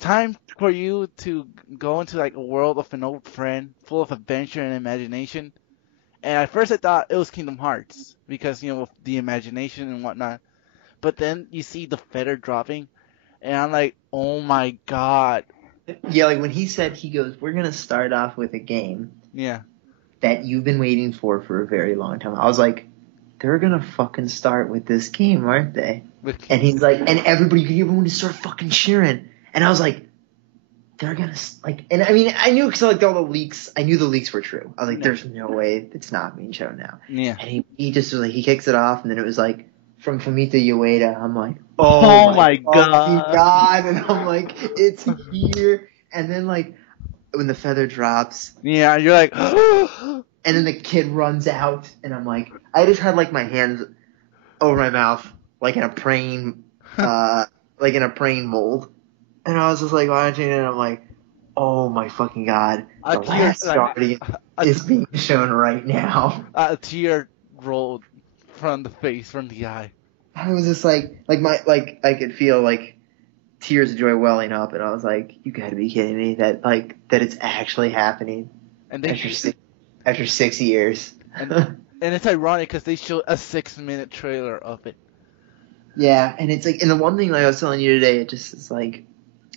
time for you to go into, like, a world of an old friend, full of adventure and imagination. And at first I thought it was Kingdom Hearts, because, you know, with the imagination and whatnot. But then you see the feather dropping, and I'm like, oh my God. Yeah, like, when he said, he goes, we're going to start off with a game. Yeah. That you've been waiting for a very long time. I was like, they're gonna fucking start with this game, aren't they? And he's like, and everyone just start fucking cheering. And I was like, they're gonna, like, and I mean, I knew, because like all the leaks, I knew the leaks were true. I was like, there's no way it's not being shown now. Yeah. And he just was like, he kicks it off, and then it was like, from Fumito Ueda. I'm like, oh my God. God. And I'm like, it's here. And then like, when the feather drops. Yeah, you're like, And then the kid runs out, and I'm like, I just had like my hands over my mouth, like in a praying mold. And I was just like watching it, and I'm like, oh my fucking god, the last Guardian is being shown right now. A tear rolled from the face, from the eye. I was just like I could feel like tears of joy welling up, and I was like, you gotta be kidding me that it's actually happening. And after 6 years. And it's ironic because they showed a 6-minute trailer of it. Yeah, and it's like, and the one thing like I was telling you today, it just is like,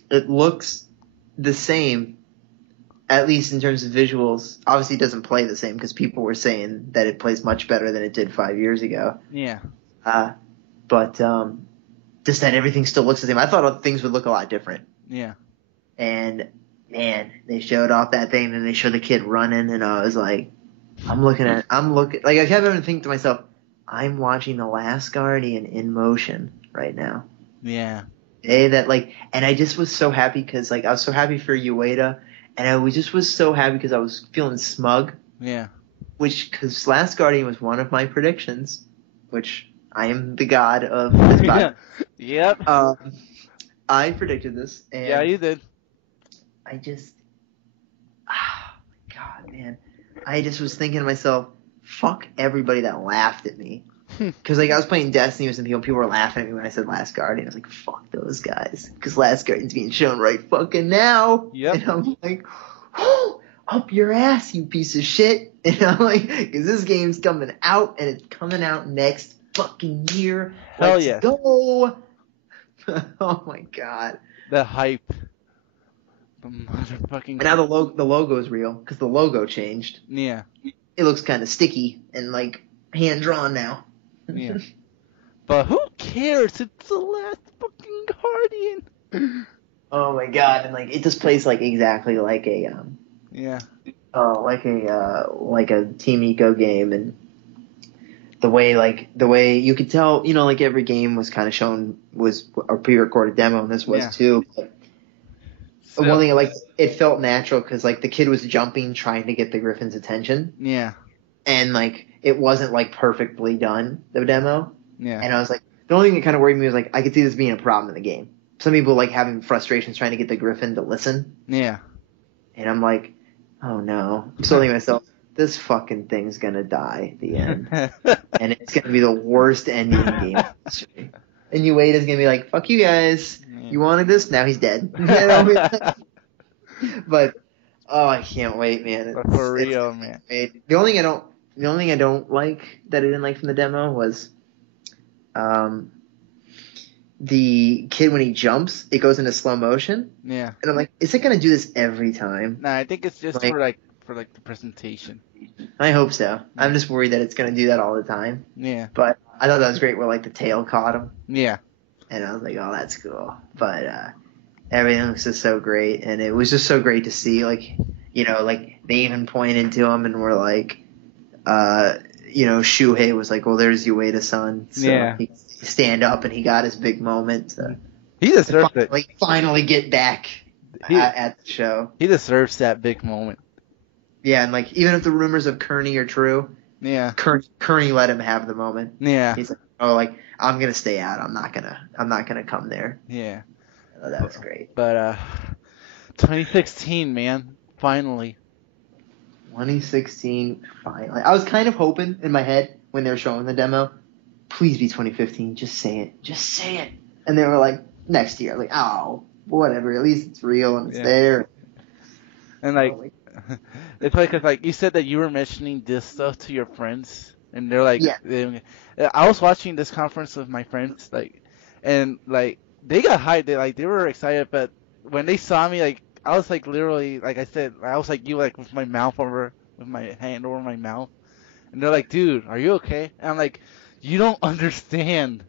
it looks the same, at least in terms of visuals. Obviously, it doesn't play the same because people were saying that it plays much better than it did 5 years ago. Yeah. But just that everything still looks the same. I thought things would look a lot different. Yeah. And man, they showed off that thing, and they showed the kid running, and I was like, I'm looking, like I kept having to think to myself, I'm watching The Last Guardian in motion right now. Yeah. And I just was so happy because like I was so happy for Ueda, and I was so happy because I was feeling smug. Yeah. Because Last Guardian was one of my predictions, which I am the god of this podcast. Yep. I predicted this. And yeah, you did. I just, God, man. I just was thinking to myself, fuck everybody that laughed at me. Because like I was playing Destiny with some people were laughing at me when I said Last Guardian. I was like, fuck those guys. Because Last Guardian's being shown right fucking now. Yep. And I'm like, oh, up your ass, you piece of shit. And I'm like, because this game's coming out, and it's coming out next fucking year. Hell yeah. Let's go. Oh my god. The hype. The motherfucking. And now the logo is real because the logo changed. Yeah. It looks kind of sticky and like hand drawn now. Yeah. But who cares? It's the last fucking Guardian. Oh my god! And like it just plays like exactly like a Yeah. like a Team Eco game, and the way you could tell, you know, like every game was kind of shown was a pre-recorded demo, and this was too. But one thing, like, it felt natural because like the kid was jumping trying to get the Griffin's attention. Yeah. And like it wasn't like perfectly done, the demo. Yeah. And I was like, the only thing that kind of worried me was like I could see this being a problem in the game. Some people like having frustrations trying to get the Griffin to listen. Yeah. And I'm like, oh no. I'm still thinking to myself, this fucking thing's gonna die at the end. And it's gonna be the worst ending in game history. And Ueda's gonna be like, fuck you guys. You wanted this? Now he's dead. You know? But oh, I can't wait, man. For real, man. The only thing I don't like that I didn't like from the demo was the kid when he jumps, it goes into slow motion. Yeah. And I'm like, is it gonna do this every time? Nah, I think it's just for the presentation. I hope so. I'm just worried that it's gonna do that all the time. Yeah. But I thought that was great where like the tail caught him. Yeah. And I was like, oh, that's cool. But everything was just so great, and it was just so great to see, like, you know, like they even pointed to him and were like, you know, Shuhei was like, well, there's Ueda-san. So yeah. He stand up and he got his big moment. So he deserves it. Like finally get back at the show. He deserves that big moment. Yeah, and like even if the rumors of Kearney are true, yeah, Kearney let him have the moment. Yeah, he's like, oh, like I'm gonna stay out. I'm not gonna come there. Yeah, oh, that was great. But 2016, man, finally. 2016, finally. I was kind of hoping in my head when they were showing the demo, please be 2015. Just say it. Just say it. And they were like, next year. Like, oh, whatever. At least it's real and it's there. And like, it's like, cause like you said that you were mentioning this stuff to your friends, and they're like, yeah. I was watching this conference with my friends, like, and like they got hyped. They were excited, but when they saw me, like, I was like literally, like I said, I was like you, like with my hand over my mouth, and they're like, dude, are you okay? And I'm like, you don't understand.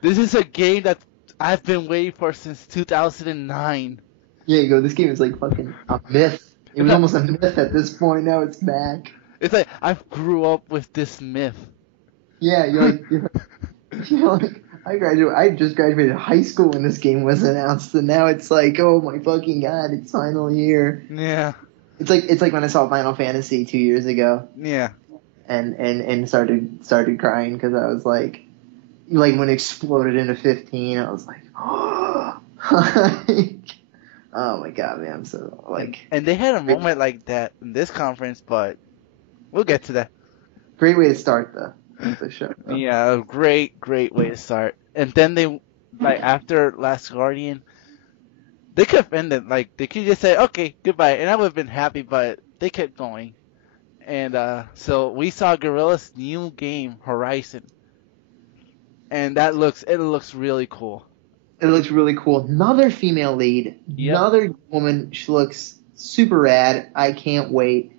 This is a game that I've been waiting for since 2009. Yeah, you go, this game is like fucking a myth. It was almost a myth at this point. Now it's back. It's like I grew up with this myth. Yeah, you're like I just graduated high school when this game was announced, and now it's like, oh my fucking god, it's finally here. Yeah. It's like when I saw Final Fantasy 2 years ago, Yeah. and started crying because I was like when it exploded into 15, I was like, oh, oh my god, man, I'm so like. And they had a moment like that in this conference, but we'll get to that. Great way to start the show. Though. Yeah, a great way to start. And then they, like, after Last Guardian, they could have ended, like, they could just say, okay, goodbye, and I would have been happy, but they kept going. And so we saw Gorilla's new game, Horizon, and it looks really cool. It looks really cool. Another female lead, Yep. another woman. She looks super rad. I can't wait.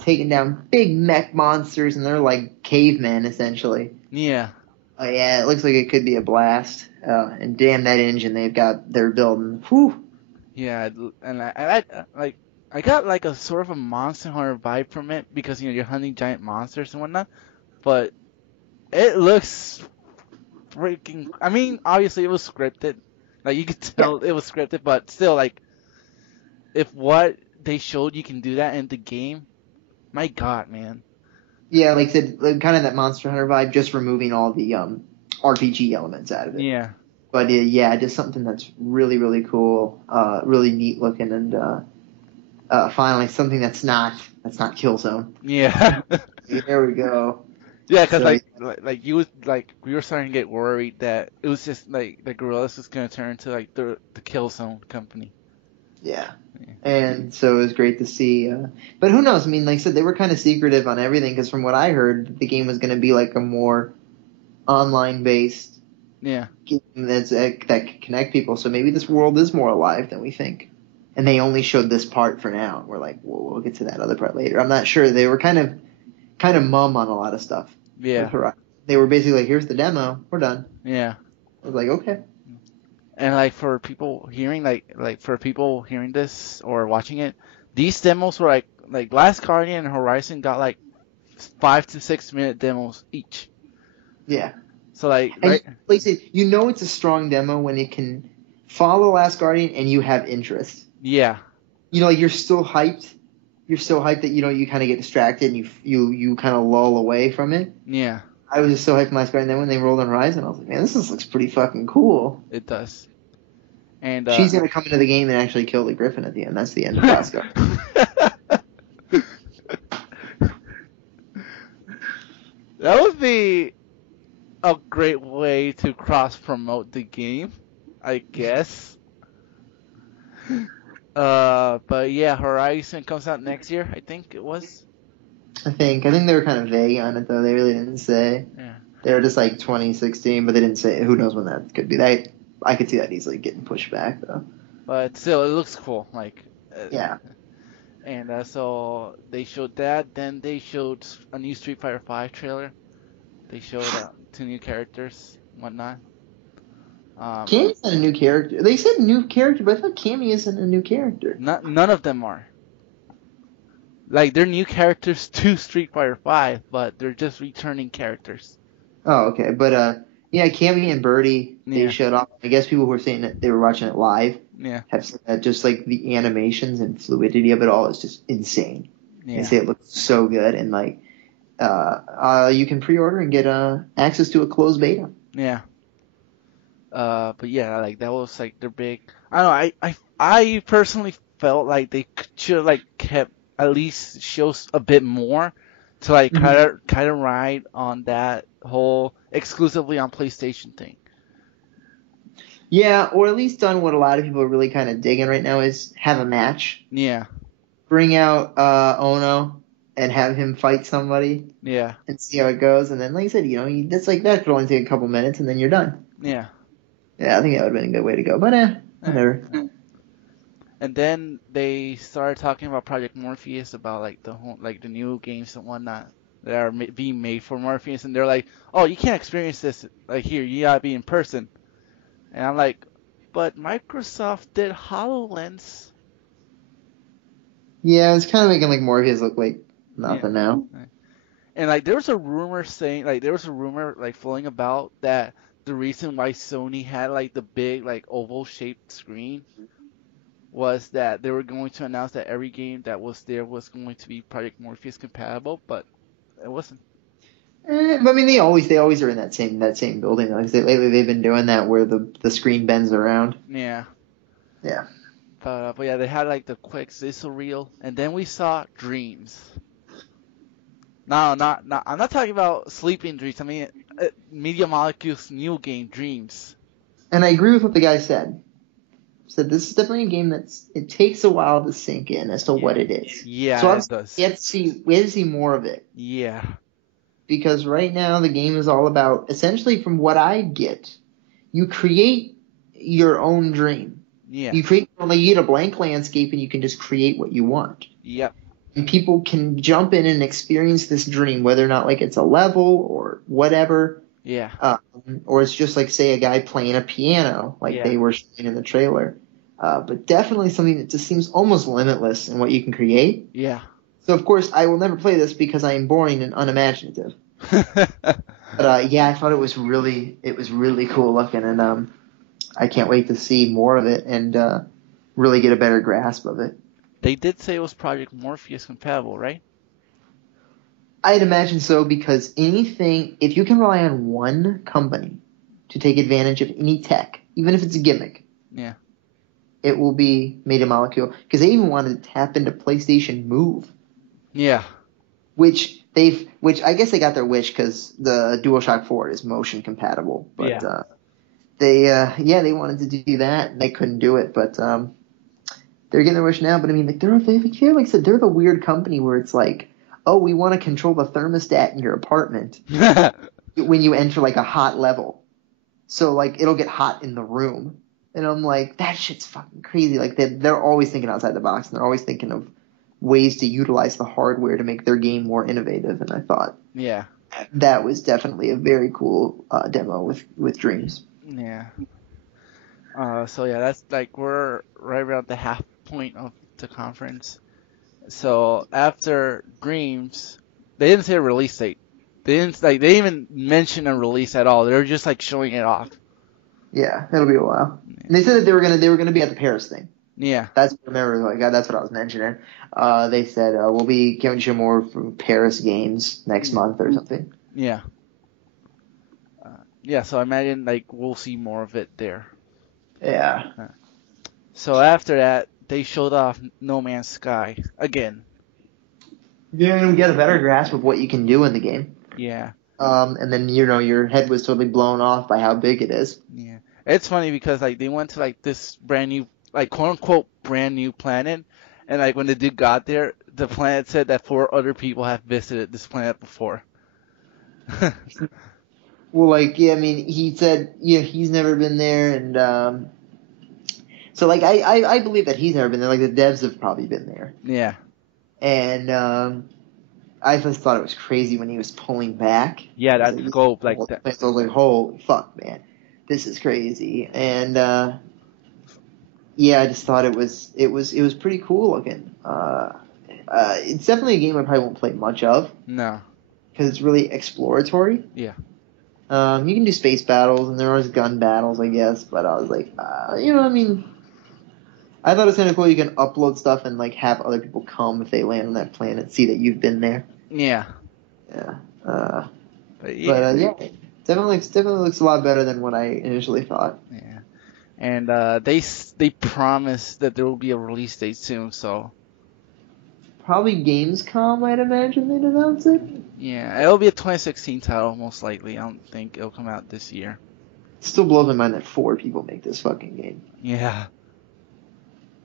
Taking down big mech monsters, and they're like cavemen essentially. Yeah. Oh yeah, it looks like it could be a blast. And damn that engine they're building. Whew. Yeah, and I got like a sort of a Monster Hunter vibe from it because you're hunting giant monsters and whatnot, but it looks freaking. I mean, obviously it was scripted, like you could tell it was scripted, but still, like, if what they showed you can do that in the game, my God, man. Yeah, like I said, kind of that Monster Hunter vibe, just removing all the RPG elements out of it. Yeah. But yeah, just something that's really, really cool, really neat looking, and finally something that's not Killzone. Yeah. There we go. Yeah, because So, we were starting to get worried that it was just like the Gorillas was gonna turn into like the Killzone company. yeah. And so it was great to see. But who knows? I mean, like I said, they were kind of secretive on everything because from what I heard, the game was going to be like a more online-based Yeah. game that could connect people. So maybe this world is more alive than we think. And they only showed this part for now. We're like, well, we'll get to that other part later. I'm not sure. They were kind of mum on a lot of stuff. Yeah. They were basically like, here's the demo. We're done. Yeah. I was like, okay. And like for people hearing this or watching it, these demos were like Last Guardian and Horizon got like 5 to 6 minute demos each. Yeah. So like, And right? like I said, you know it's a strong demo when it can follow Last Guardian and you have interest. Yeah. Like you're still hyped. You're still hyped that you kind of get distracted and you kind of lull away from it. Yeah. I was just so hyped from Last Guardian. Then when they rolled on Horizon, I was like, man, this looks pretty fucking cool. It does. And She's gonna come into the game and actually kill the Griffin at the end. That's the end of Last Guardian. That would be a great way to cross promote the game, I guess. But yeah, Horizon comes out next year, I think it was. I think they were kind of vague on it though. They really didn't say. Yeah. They were just like 2016, but they didn't say. Who knows when that could be? I could see that easily getting pushed back though. But still, it looks cool. Like. Yeah. And so they showed that. Then they showed a new Street Fighter V trailer. They showed 2 new characters, whatnot. Cammy's not a new character. They said new character, but I thought Cammy isn't a new character. None of them are. Like, they're new characters to Street Fighter V, but they're just returning characters. Oh, okay. But yeah, Cammy and Birdie, they Yeah. showed off. I guess people who were saying that they were watching it live Yeah. have said that just like the animations and fluidity of it all is just insane. Yeah. They say it looks so good, and like you can pre-order and get access to a closed beta. Yeah. But yeah, like that was like their big. I don't know. I personally felt like they should have like kept at least shows a bit more to like kind of ride on that whole exclusively on PlayStation thing. Yeah, or at least done what a lot of people are really kind of digging right now is have a match. Yeah. Bring out Ono and have him fight somebody. Yeah. And see how it goes. And then, like I said, that's like that could only take a couple minutes, and then you're done. Yeah. Yeah, I think that would have been a good way to go. But whatever. And then they started talking about Project Morpheus, about like the new games and whatnot that are being made for Morpheus, and they're like, "Oh, you can't experience this like here. You gotta be in person." And I'm like, "But Microsoft did HoloLens." Yeah, it's kind of making like Morpheus look like nothing now. And like there was a rumor like floating about that the reason why Sony had like the big like oval shaped screen was that they were going to announce that every game that was there was going to be Project Morpheus compatible, but it wasn't. But I mean, they always are in that same building. Like lately, they've been doing that where the screen bends around. Yeah. Yeah. But yeah, they had like the quick sizzle reel, and then we saw Dreams. No, not. I'm not talking about Sleeping Dreams. I mean, Media Molecule's new game, Dreams. And I agree with what the guy said. Said this is definitely a game it takes a while to sink in as to what it is. Yeah, So it does. we have to see more of it. Yeah. Because right now the game is all about, essentially from what I get, you create your own dream. Yeah. You get a blank landscape and you can just create what you want. Yep. And people can jump in and experience this dream, whether or not like it's a level or whatever. Yeah. Or it's just like, say, a guy playing a piano, like they were showing in the trailer. But definitely something that just seems almost limitless in what you can create. Yeah. So, of course, I will never play this because I am boring and unimaginative. But, yeah, I thought it was really cool looking, and I can't wait to see more of it and really get a better grasp of it. They did say it was Project Morpheus compatible, right? I'd imagine so, because if you can rely on one company to take advantage of any tech, even if it's a gimmick, yeah, it will be Media Molecule. Because they even wanted to tap into PlayStation Move. Yeah. Which I guess they got their wish because the DualShock 4 is motion compatible. But they wanted to do that and they couldn't do it. But they're getting their wish now. But I mean, like like I said, they're the weird company where it's like, oh, we want to control the thermostat in your apartment when you enter like a hot level. So like it'll get hot in the room. And I'm like, that shit's fucking crazy. Like they're always thinking outside the box and they're always thinking of ways to utilize the hardware to make their game more innovative. And I thought that was definitely a very cool demo with Dreams. Yeah. So yeah, that's like we're right around the half point of the conference. So after Dreams, they didn't say a release date. They didn't even mention a release at all. They were just like showing it off. Yeah, it'll be a while. And they said that they were gonna be at the Paris thing. Yeah. That's what I was mentioning. They said we'll be giving you more from Paris games next month or something. Yeah. Yeah. So I imagine like we'll see more of it there. Yeah. So after that, they showed off No Man's Sky again. You're gonna get a better grasp of what you can do in the game. Yeah. And then your head was totally blown off by how big it is. Yeah. It's funny because like they went to like this brand new, like quote unquote brand new planet, and like when the dude got there, the planet said that 4 other people have visited this planet before. Well, like, yeah, I mean, he said, yeah, he's never been there, and so like I believe that he's never been there. Like the devs have probably been there. Yeah. And I just thought it was crazy when he was pulling back. Yeah, that scope like that. So I was like, holy fuck, man, this is crazy. And yeah, I just thought it was pretty cool looking. It's definitely a game I probably won't play much of. No. Because it's really exploratory. Yeah. You can do space battles, and there was gun battles, I guess, but I was like, I mean, I thought it was kind of cool you can upload stuff and, like, have other people come if they land on that planet, see that you've been there. Yeah. Yeah. But yeah, definitely looks a lot better than what I initially thought. Yeah. And they promised that there will be a release date soon, so. Probably Gamescom, I'd imagine they'd announce it. Yeah, it'll be a 2016 title, most likely. I don't think it'll come out this year. It still blows my mind that 4 people make this fucking game. Yeah.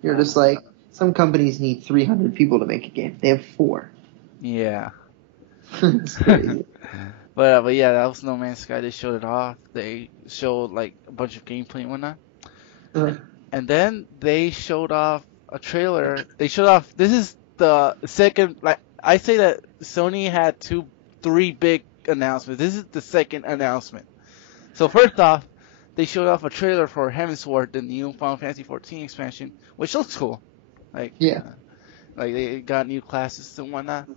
You're just like, some companies need 300 people to make a game. They have 4. Yeah. It's crazy. But yeah, that was No Man's Sky. They showed it off. They showed like a bunch of gameplay and whatnot. And then they showed off a trailer. They showed off, this is the second, like, I say that Sony had 3 big announcements. This is the second announcement. So first off, they showed off a trailer for Heavensward, the new Final Fantasy 14 expansion, which looks cool. Like, yeah. Like they got new classes and whatnot.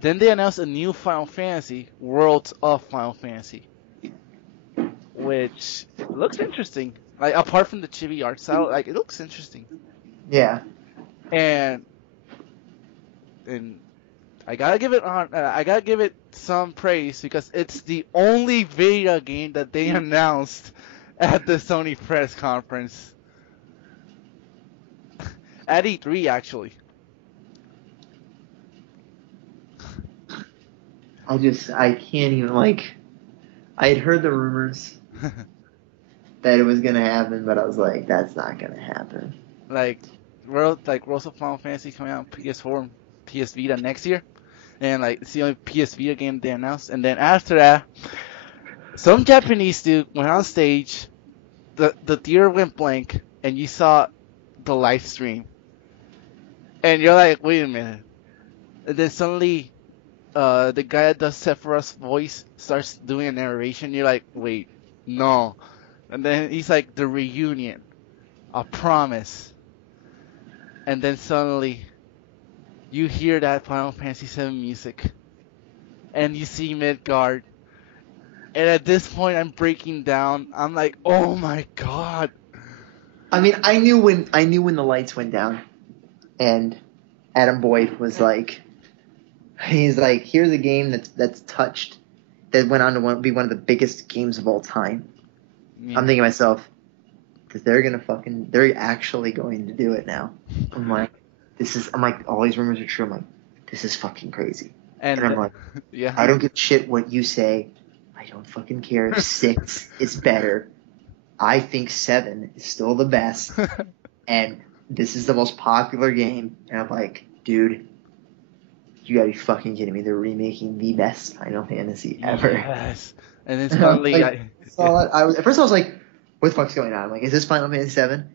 Then they announced a new Final Fantasy, Worlds of Final Fantasy. which looks interesting. Like apart from the chibi art style, like it looks interesting. Yeah. And I gotta give it some praise because it's the only Vita game that they announced at the Sony press conference at E3 actually. I can't even, like, I had heard the rumors that it was gonna happen, but I was like, that's not gonna happen. Like Worlds of Final Fantasy coming out on PS4 and PS Vita next year, and like it's the only PS Vita game they announced. And then after that, some Japanese dude went on stage, the theater went blank, and you saw the live stream, and you're like, wait a minute. And then suddenly, the guy that does Sephiroth's voice starts doing a narration. You're like, wait, no. And then he's like, the reunion, a promise. And then suddenly, you hear that Final Fantasy VII music, and you see Midgard. And at this point, I'm breaking down. I'm like, oh my god. I mean, I knew when the lights went down, and Adam Boyd was like, he's like, here's a game that went on to be one of the biggest games of all time. Yeah. I'm thinking to myself, they're actually going to do it now. I'm like, all these rumors are true. I'm like, this is fucking crazy. And I'm like, yeah. I don't give a shit what you say. I don't fucking care. 6 is better. I think 7 is still the best. And this is the most popular game. And I'm like, dude, you gotta be fucking kidding me. They're remaking the best Final Fantasy ever. Yes. And then suddenly at first I was like, what the fuck's going on? I'm like, is this Final Fantasy 7?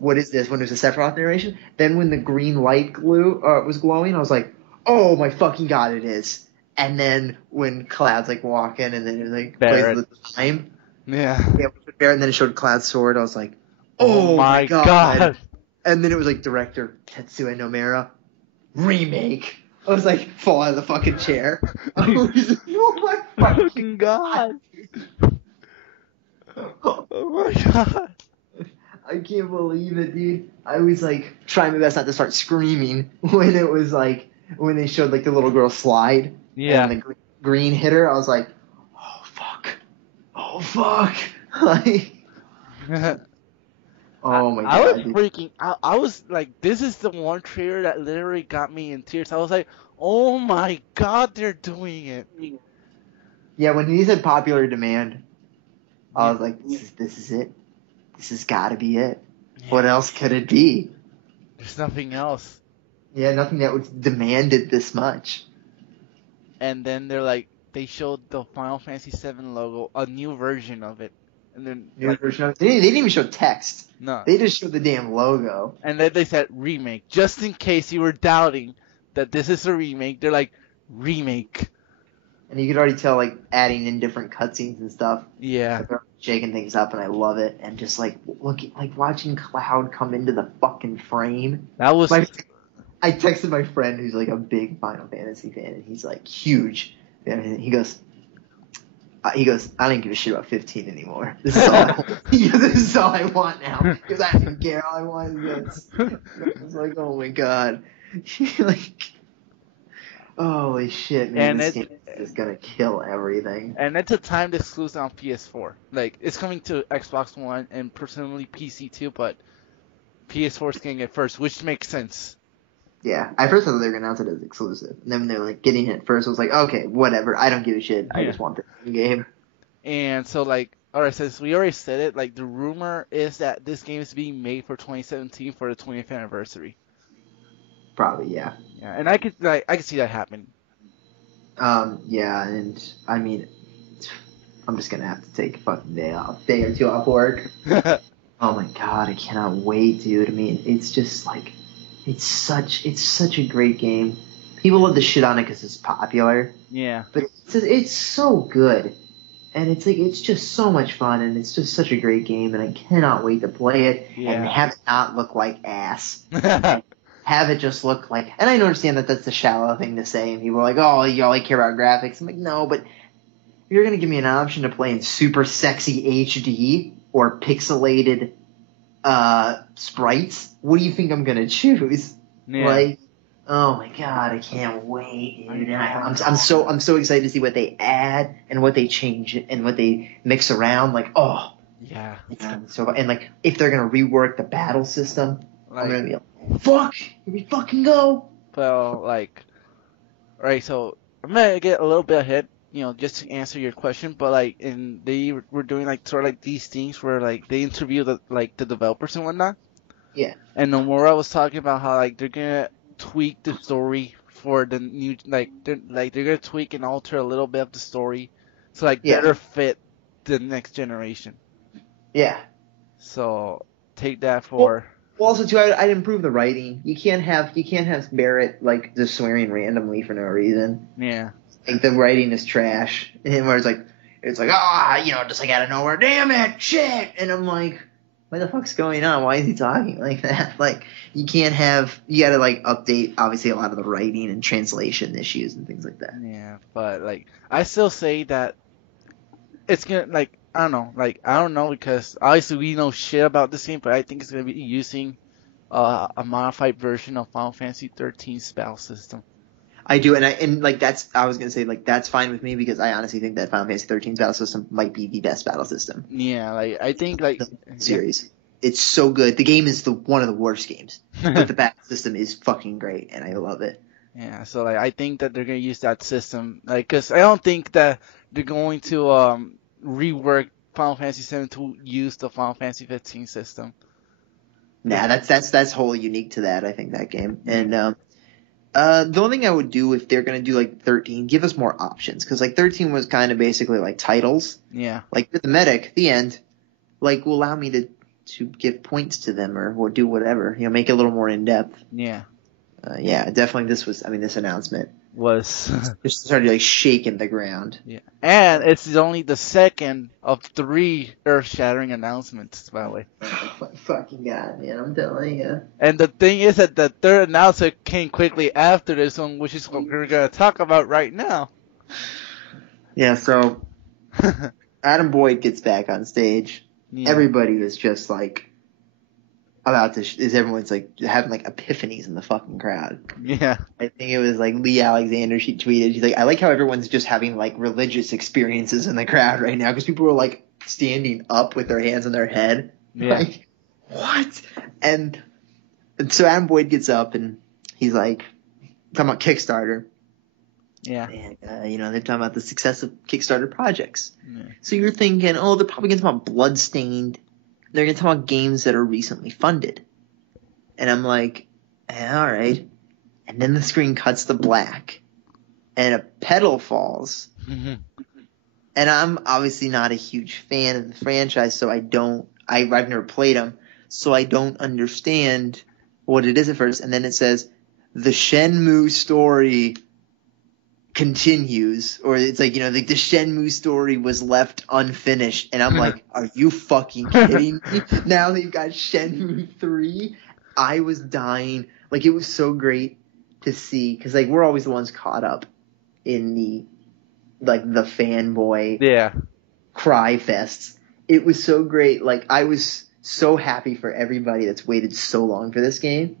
What is this? When there's a Sephiroth narration? Then when the green light was glowing, I was like, oh my fucking god, it is. And then when Cloud's like walking and then it like plays the time. Yeah. And then it showed Cloud's sword. I was like, oh my god. And then it was like director Tetsuya Nomura remake. I was like, fall out of the fucking chair. I was like, oh my fucking god. Oh my god. I can't believe it, dude. I was like trying my best not to start screaming when it was like, when they showed like the little girl slide. Yeah. And the green hit her. I was like, oh fuck. Oh fuck. Like, oh my god. I was freaking. I was like, this is the one trailer that literally got me in tears. I was like, oh my god, they're doing it. Yeah, when he said popular demand, I was like, this is it. This has got to be it. Yeah. What else could it be? There's nothing else. Yeah, nothing that would demand it this much. And then they showed the Final Fantasy VII logo, a new version of it. And then they didn't even show text. No. They just showed the damn logo. And then they said remake. Just in case you were doubting that this is a remake, they're like, remake. And you could already tell, like, adding in different cutscenes and stuff. Yeah. They're shaking things up, and I love it. And just, like, watching Cloud come into the fucking frame. That was... I texted my friend who's, like, a big Final Fantasy fan, and he's, like, huge. And he goes, I don't give a shit about 15 anymore. This is all I want now. Because I don't care. All I want is this. I was like, oh my god. Like, holy shit, man. This game is going to kill everything. And it's a timed exclusive on PS4. Like, it's coming to Xbox One and presumably PC too, but PS4 is getting it first, which makes sense. Yeah, I first thought they were going to announce it as exclusive. And then when they were like getting it first, I was like, okay, whatever. I don't give a shit. I just want this game. And so, like, alright, since we already said it, like, the rumor is that this game is being made for 2017 for the 20th anniversary. Probably, yeah. Yeah, and I could see that happening. Yeah, and I mean, I'm just going to have to take a fucking day or two off work. Oh my god, I cannot wait, dude. I mean, it's just like, it's such a great game. People love the shit on it because it's popular. Yeah. But it's so good. And it's like, it's just so much fun, and it's just such a great game, and I cannot wait to play it and have it not look like ass. Have it just look like, and I understand that that's a shallow thing to say, and people are like, oh, you only care about graphics. I'm like, no, but you're gonna give me an option to play in super sexy HD or pixelated sprites, what do you think I'm gonna choose? Yeah. Like, oh my god, I can't wait, dude. And I'm so excited to see what they add and what they change and what they mix around. Like, oh Yeah. so and like if they're gonna rework the battle system, Like, I'm gonna be like, fuck, here we fucking go. well, like, right. So I'm gonna get a little bit ahead, just to answer your question. But like, they were doing like sort of like these things where like they interview the developers and whatnot. Yeah. And Nomura was talking about how like they're gonna tweak the story for the new they're gonna tweak and alter a little bit of the story to like Yeah. better fit the next generation. Yeah. So take that for. Well, also too, I'd improve the writing. You can't have Barrett like just swearing randomly for no reason. Yeah. Like the writing is trash, and where it's like just like out of nowhere, damn it, shit, and I'm like, what the fuck's going on? Why is he talking like that? Like you gotta like update obviously a lot of the writing and translation issues and things like that. Yeah, but like I still say that it's gonna I don't know because obviously we know shit about this game, but I think it's gonna be using a modified version of Final Fantasy 13's battle system. I do, and like I was gonna say like that's fine with me because I honestly think that Final Fantasy 13's battle system might be the best battle system. Yeah, like I think like the series. Yeah. It's so good. The game is one of the worst games, but the battle system is fucking great, and I love it. Yeah, so like I think that they're gonna use that system, like, cause I don't think that they're going to rework Final Fantasy 7 to use the Final Fantasy 15 system. Nah, that's wholly unique to that. I think that game, and the only thing I would do if they're gonna do like 13, give us more options, cause like 13 was kind of basically like titles. Yeah. Like with the medic, the end, like will allow me to give points to them or do whatever, make it a little more in depth. Yeah. Yeah, definitely. This announcement was just started like shaking the ground. Yeah, and it's only the second of 3 earth-shattering announcements, by the way. Fucking god, man! I'm telling you. And the thing is that the third announcement came quickly after this one, which is what we're gonna talk about right now. Yeah. So Adam Boyd gets back on stage. Yeah. Everybody is just like everyone's like having like epiphanies in the fucking crowd. Yeah. I think it was like Lee Alexander. She tweeted, she's like, I like how everyone's just having like religious experiences in the crowd right now because people were like standing up with their hands on their head. Yeah. Like, what? And so Adam Boyd gets up and he's like talking about Kickstarter. Yeah. And, they're talking about the success of Kickstarter projects. Yeah. So you're thinking, oh, they're probably going to talk about Bloodstained. They're going to talk about games that are recently funded. And I'm like, all right. And then the screen cuts to black. And a pedal falls. Mm-hmm. And I'm obviously not a huge fan of the franchise, so I've never played them. So I don't understand what it is at first. And then it says, the Shenmue story continues, or it's like, the Shenmue story was left unfinished, and I'm like, are you fucking kidding me? Now that you've got Shenmue 3, I was dying. Like, it was so great to see, because like we're always the ones caught up in the fanboy cry fests. It was so great. Like, I was so happy for everybody that's waited so long for this game.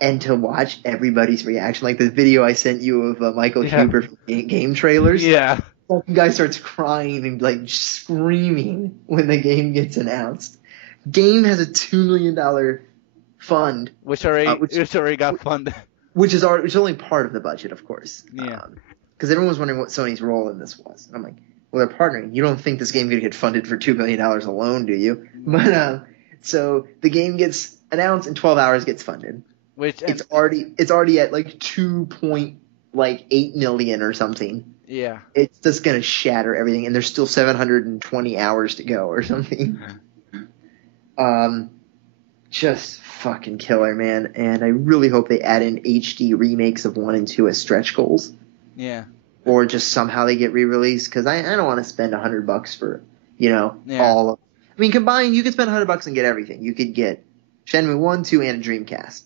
And to watch everybody's reaction, like the video I sent you of Michael Huber from game trailers. Yeah. The guy starts crying and like screaming when the game gets announced. Game has a $2 million fund, which already got funded. Which is only part of the budget, of course. Yeah. Because everyone was wondering what Sony's role in this was. And I'm like, well, they're partnering. You don't think this game is going to get funded for $2 million alone, do you? But so the game gets announced in 12 hours, gets funded. It's already at like 2.8 million or something. Yeah. It's just gonna shatter everything, and there's still 720 hours to go or something. Just fucking killer, man. And I really hope they add in HD remakes of 1 and 2 as stretch goals. Yeah. Or just somehow they get re-released, because I don't want to spend $100 for all of. I mean, combined, you could spend $100 and get everything. You could get Shenmue 1, 2, and a Dreamcast.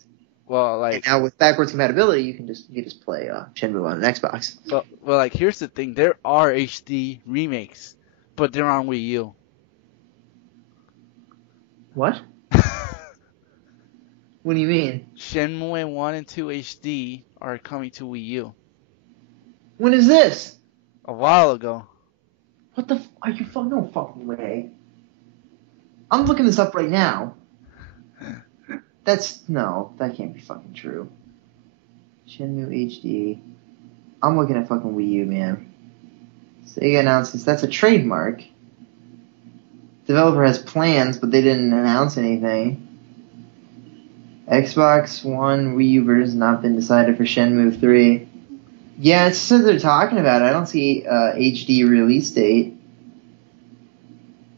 Well, And now with backwards compatibility, you can just play Shenmue on an Xbox. well, like here's the thing: there are HD remakes, but they're on Wii U. What? What do you mean? Shenmue 1 and 2 HD are coming to Wii U. When is this? A while ago. What the? Are you fucking no fucking way? I'm looking this up right now. That can't be fucking true. Shenmue HD. I'm looking at fucking Wii U, man. Sega announces that's a trademark. Developer has plans, but they didn't announce anything. Xbox One Wii U version not been decided for Shenmue 3. Yeah, it says they're talking about it. I don't see HD release date.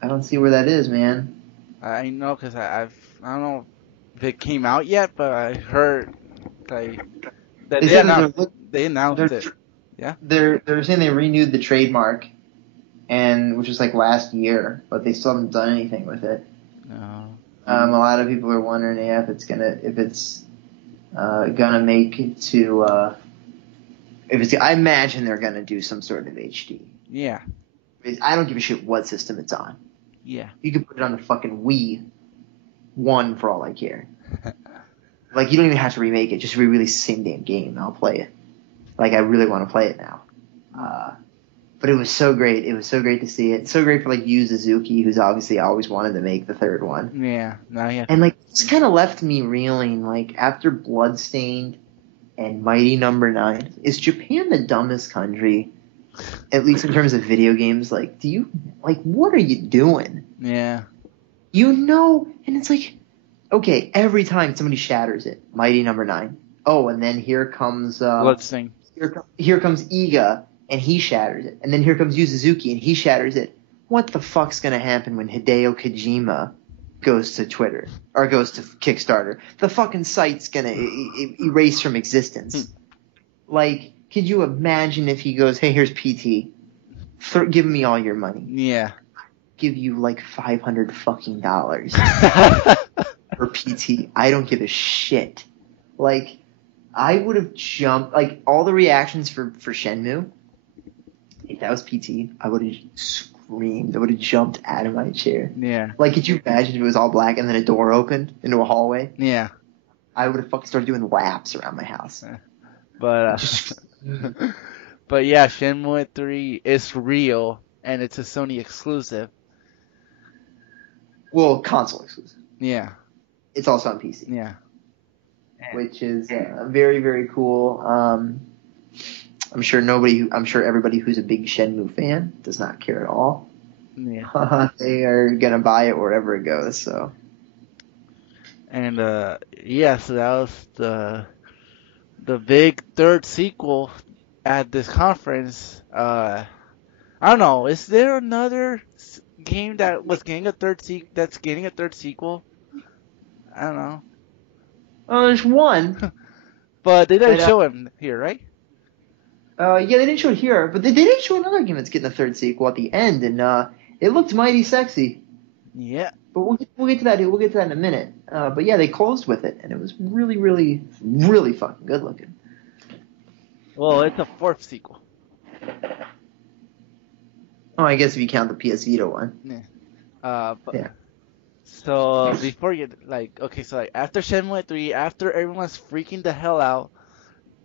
I don't see where that is, man. I know because I don't know if it came out yet, but I heard that they announced it. Yeah. They're saying they renewed the trademark, which was like last year, but they still haven't done anything with it. No. A lot of people are wondering if it's gonna make it to I imagine they're gonna do some sort of HD. Yeah. I don't give a shit what system it's on. Yeah. You can put it on the fucking Wii 1 for all I care. Like, you don't even have to remake it. Just re-release the same damn game and I'll play it. Like, I really want to play it now. But it was so great. It was so great to see it. So great for, like, Yu Suzuki, who's obviously always wanted to make the third one. Yeah. No, yeah. And, like, it's kind of left me reeling. Like, after Bloodstained and Mighty Number 9, is Japan the dumbest country? At least in terms of video games. Like, what are you doing? Yeah. And it's like, okay, every time somebody shatters it, Mighty Number 9. Oh, and then here comes Bloodstained. Here comes Iga, and he shatters it. And then here comes Yu Suzuki, and he shatters it. What the fuck's gonna happen when Hideo Kojima goes to Twitter or goes to Kickstarter? The fucking site's gonna erase from existence. Like, could you imagine if he goes, "Hey, here's PT. Give me all your money." Yeah. Give you like $500 fucking dollars for PT. I don't give a shit. Like, I would have jumped. Like, all the reactions for Shenmue. If that was PT, I would have screamed. I would have jumped out of my chair. Yeah. Like, could you imagine if it was all black and then a door opened into a hallway? Yeah. I would have fucking started doing laps around my house. But but yeah, Shenmue 3 is real and it's a Sony exclusive. Well, console exclusive. Yeah. It's also on PC. Yeah. Which is very, very cool. I'm sure everybody who's a big Shenmue fan does not care at all. Yeah. They are gonna buy it wherever it goes. So. And so that was the big third sequel at this conference. I don't know. Is there another game that was getting a third that's getting a third sequel? I don't know. Oh, there's one. But they didn't show him here, right? Yeah, they didn't show it here, but they did show another game that's getting a third sequel at the end, and it looked mighty sexy. Yeah. But we'll get to that. We'll get to that in a minute. But yeah, they closed with it, and it was really, really, really fucking good looking. Well, it's a fourth sequel. Oh, I guess if you count the PS Vita one. Yeah. But, yeah. So before you after Shenmue 3, after everyone's freaking the hell out,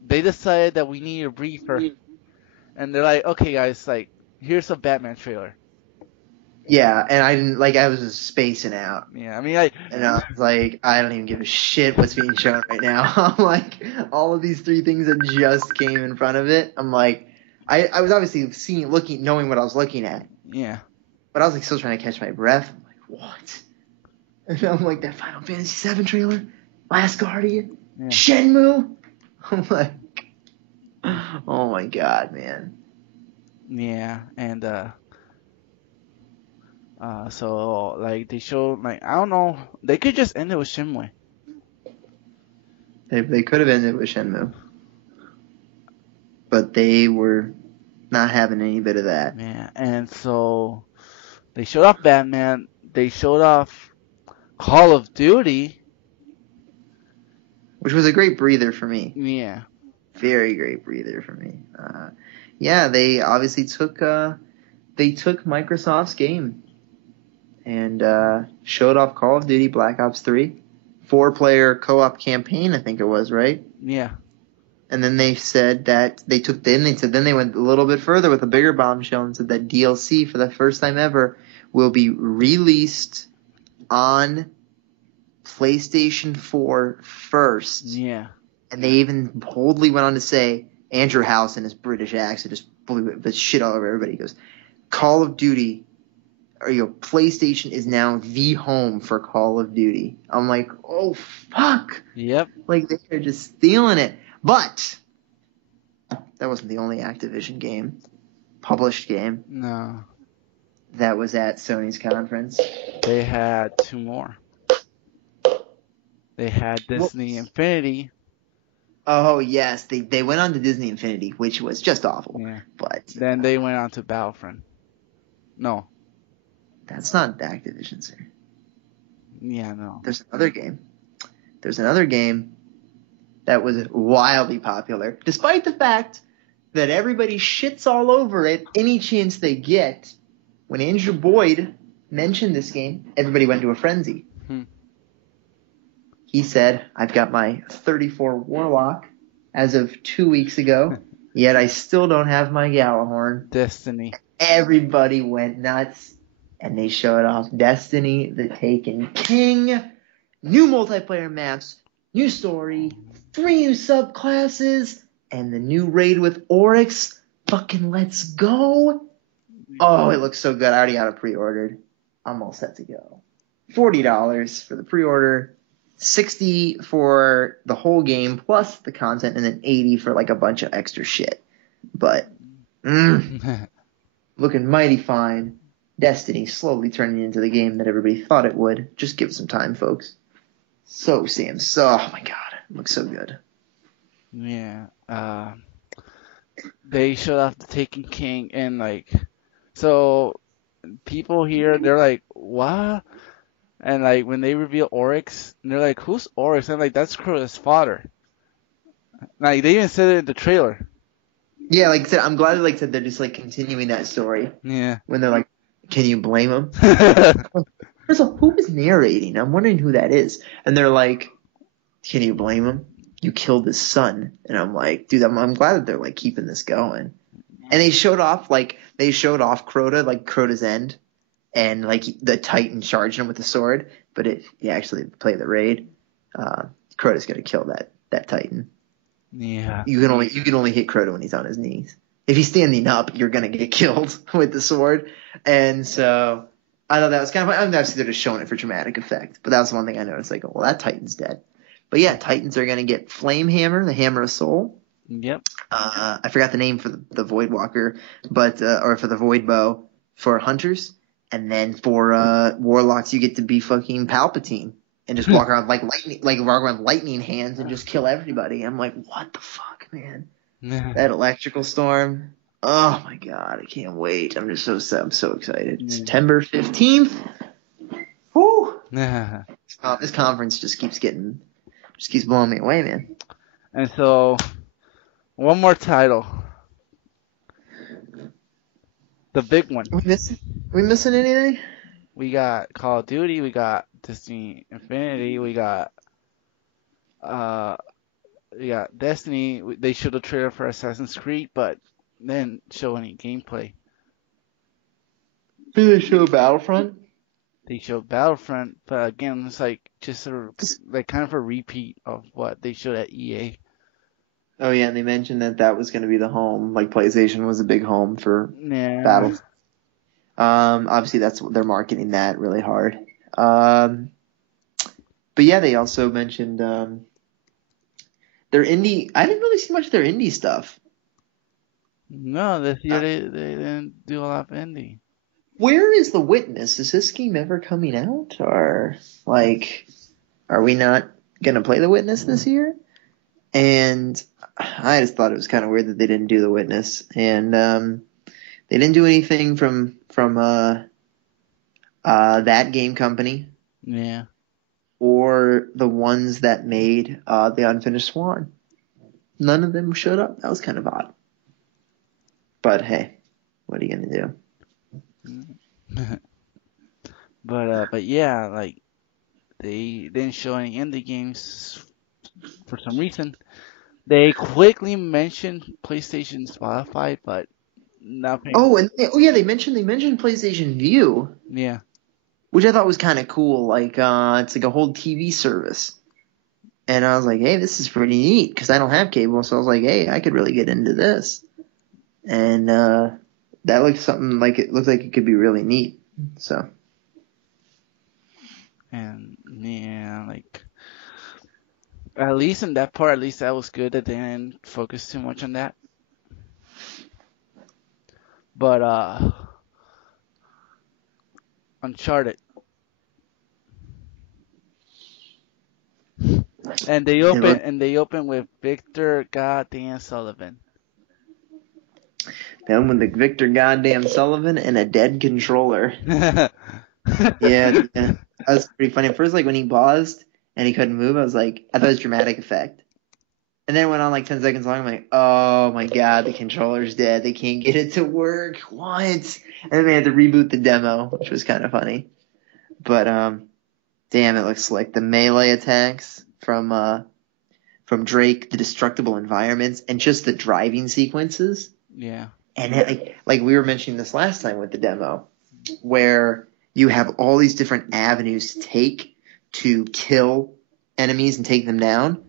they decided that we need a briefer, and they're like, okay guys, like here's a Batman trailer. Yeah, and I was just spacing out. Yeah, I mean, and I was like, I don't even give a shit what's being shown right now. I'm like, all of these three things that just came in front of it. I'm like, I was obviously knowing what I was looking at. Yeah. But I was like still trying to catch my breath. I'm like, what? And I'm like, that Final Fantasy VII trailer, Last Guardian, Shenmue. I'm like, oh my god, man. Yeah, and so like they showed like I don't know, they could just end it with Shenmue. They could have ended with Shenmue, but they were not having any bit of that. Yeah, and so they showed off Batman. They showed off Call of Duty. which was a great breather for me. Yeah. Very great breather for me. Yeah, they obviously took Microsoft's game and showed off Call of Duty Black Ops 3, 4-player co-op campaign, I think it was, right? Yeah. And then they said that then they went a little bit further with a bigger bombshell and said that DLC for the first time ever will be released on PlayStation 4 first. Yeah. And they even boldly went on to say, Andrew House in his British accent just blew the shit all over everybody. He goes, Call of Duty, PlayStation is now the home for Call of Duty. I'm like, oh fuck. Yep. Like they're just stealing it. But that wasn't the only Activision published game No. that was at Sony's conference. They had 2 more. They had Disney Infinity. Oh yes, they went on to Disney Infinity, which was just awful. Yeah. But Then they went on to Battlefront. No. That's not Activision, sir. Yeah, no. There's another game that was wildly popular, despite the fact that everybody shits all over it any chance they get. When Andrew Boyd mentioned this game, everybody went into a frenzy. He said, I've got my 34 Warlock as of 2 weeks ago, yet I still don't have my Galahorn. Destiny. Everybody went nuts, and they showed off Destiny, the Taken King, new multiplayer maps, new story, 3 new subclasses, and the new raid with Oryx. Fucking let's go. Oh, it looks so good. I already got it pre-ordered. I'm all set to go. $40 for the pre-order, $60 for the whole game plus the content, and then $80 for like a bunch of extra shit. But looking mighty fine. Destiny slowly turning into the game that everybody thought it would. Just give it some time, folks. Oh my god, it looks so good. Yeah. They showed off the Taken King and so people here, they're like, what? And when they reveal Oryx, and they're like, who's Oryx? And I'm like, that's Crota's father. They even said it in the trailer. Yeah, like I said, I'm glad they're just continuing that story. Yeah. When they're like, can you blame him? First of all, who is narrating? I'm wondering who that is. And they're like, can you blame him? You killed his son. And I'm like, dude, I'm glad that they're keeping this going. And they showed off Crota, Crota's end, and the Titan charged him with the sword. But if you actually play the raid, Crota's gonna kill that Titan. Yeah. You can only hit Crota when he's on his knees. If he's standing up, you're gonna get killed with the sword. And so I thought that was kind of fun. Obviously they're just showing it for dramatic effect. But that was one thing I noticed. Well, that Titan's dead. But yeah, Titans are gonna get Flame Hammer, the Hammer of Soul. Yep. I forgot the name for the Void Walker, but or for the Void Bow for Hunters, and then for Warlocks you get to be fucking Palpatine and just walk around lightning hands and just kill everybody. I'm like, what the fuck, man? That electrical storm. Oh my god, I can't wait. I'm so excited. September 15th. Whoo! This conference just keeps blowing me away, man. And so, one more title. The big one. We missing anything? We got Call of Duty, we got Disney Infinity, we got Destiny. They showed a trailer for Assassin's Creed, but they didn't show any gameplay. Did they show Battlefront? They showed Battlefront, but again, it's just kind of a repeat of what they showed at EA. Oh yeah, and they mentioned that was going to be the home. PlayStation was a big home for Battlefront. Obviously they're marketing that really hard. But yeah, they also mentioned their indie. I didn't really see much of their indie stuff. No, this year they didn't do a lot of indie. Where is The Witness? Is this game ever coming out? Or, are we not going to play The Witness this year? And I just thought it was kind of weird that they didn't do The Witness. And they didn't do anything from that game company. Yeah. or the ones that made the Unfinished Swan. None of them showed up. That was kind of odd. But hey, what are you gonna do? But yeah, like they didn't show any indie games for some reason. They quickly mentioned PlayStation Spotify, but nothing. Oh, and yeah, they mentioned PlayStation View, Yeah, which I thought was kind of cool. Like it's like a whole TV service. And I was like, hey, this is pretty neat because I don't have cable. So I was like, hey, I could really get into this. And that looked something like it looked like it could be really neat. So and yeah, like at least in that part, at least that was good that they didn't focus too much on that. But Uncharted, and it looked, they open with Victor Goddamn Sullivan. then with the Victor goddamn Sullivan and a dead controller. Yeah, that was pretty funny. At first, like when he paused and he couldn't move, I was like, I thought it was dramatic effect. And then it went on like 10 seconds long. I'm like, oh my god, the controller's dead. They can't get it to work. What? And then they had to reboot the demo, which was kind of funny. But damn, it looks like the melee attacks from Drake, the destructible environments, and just the driving sequences. Yeah. And it, like we were mentioning this last time with the demo, where you have all these different avenues to take to kill enemies and take them down.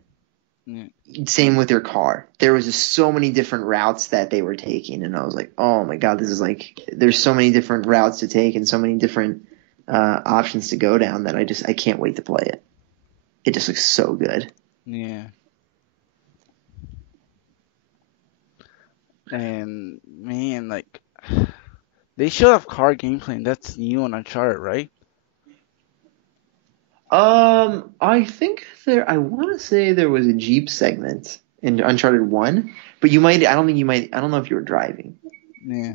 Yeah. Same with your car. There was just so many different routes that they were taking, and I was like, oh my god, this is like, there's so many different routes to take and so many different options to go down that I can't wait to play it. It just looks so good. Yeah. And man, like they showed off car gameplay, and that's new on Uncharted, right? I think I want to say there was a Jeep segment in Uncharted 1, but I don't know if you were driving. Yeah.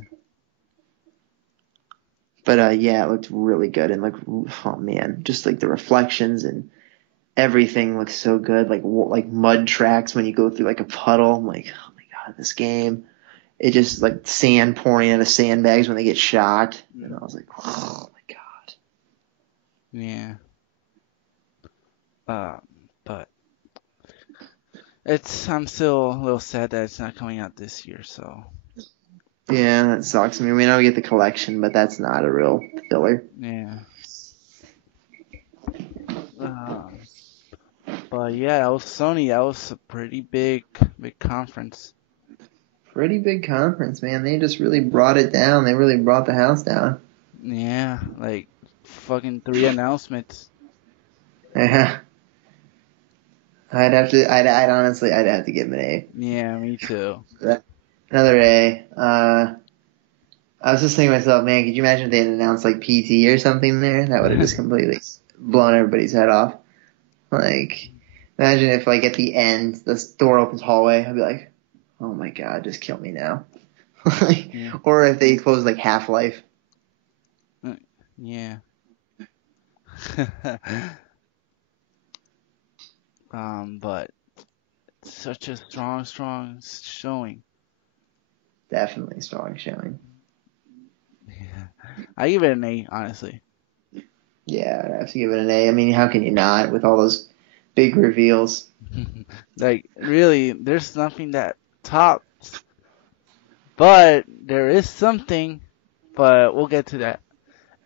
But yeah, it looked really good, and like, oh man, just like the reflections and everything looks so good. Like mud tracks when you go through like a puddle. I'm like, oh my god, this game. It just like sand pouring out of sandbags when they get shot, and I was like, oh my god. Yeah. But I'm still a little sad that it's not coming out this year. So Yeah, that sucks. I mean, we know we get the collection, but that's not a real filler. yeah. But yeah, that was Sony. That was a pretty big conference. Pretty big conference, man. They just really brought it down. They really brought the house down. Yeah, like fucking 3 announcements. Yeah. I'd honestly, I'd have to give him an A. Yeah, me too. Another A. I was just thinking to myself, man, could you imagine if they had announced like PT or something there? That would have just completely blown everybody's head off. Like, imagine if like at the end, this door opens hallway, I'd be like, oh my god, just kill me now. Yeah. Or if they close like Half-Life. Yeah. But such a strong showing. Definitely strong showing. Yeah. I give it an A, honestly. Yeah, I'd have to give it an A. I mean, how can you not with all those big reveals? Like, really, there's nothing that tops. But there is something, but we'll get to that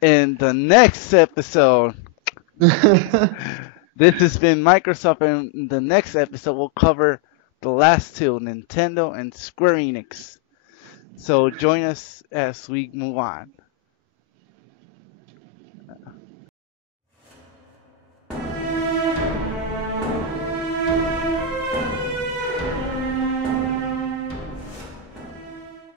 in the next episode. This has been Microsoft, and in the next episode we'll cover the last two, Nintendo and Square Enix. So join us as we move on.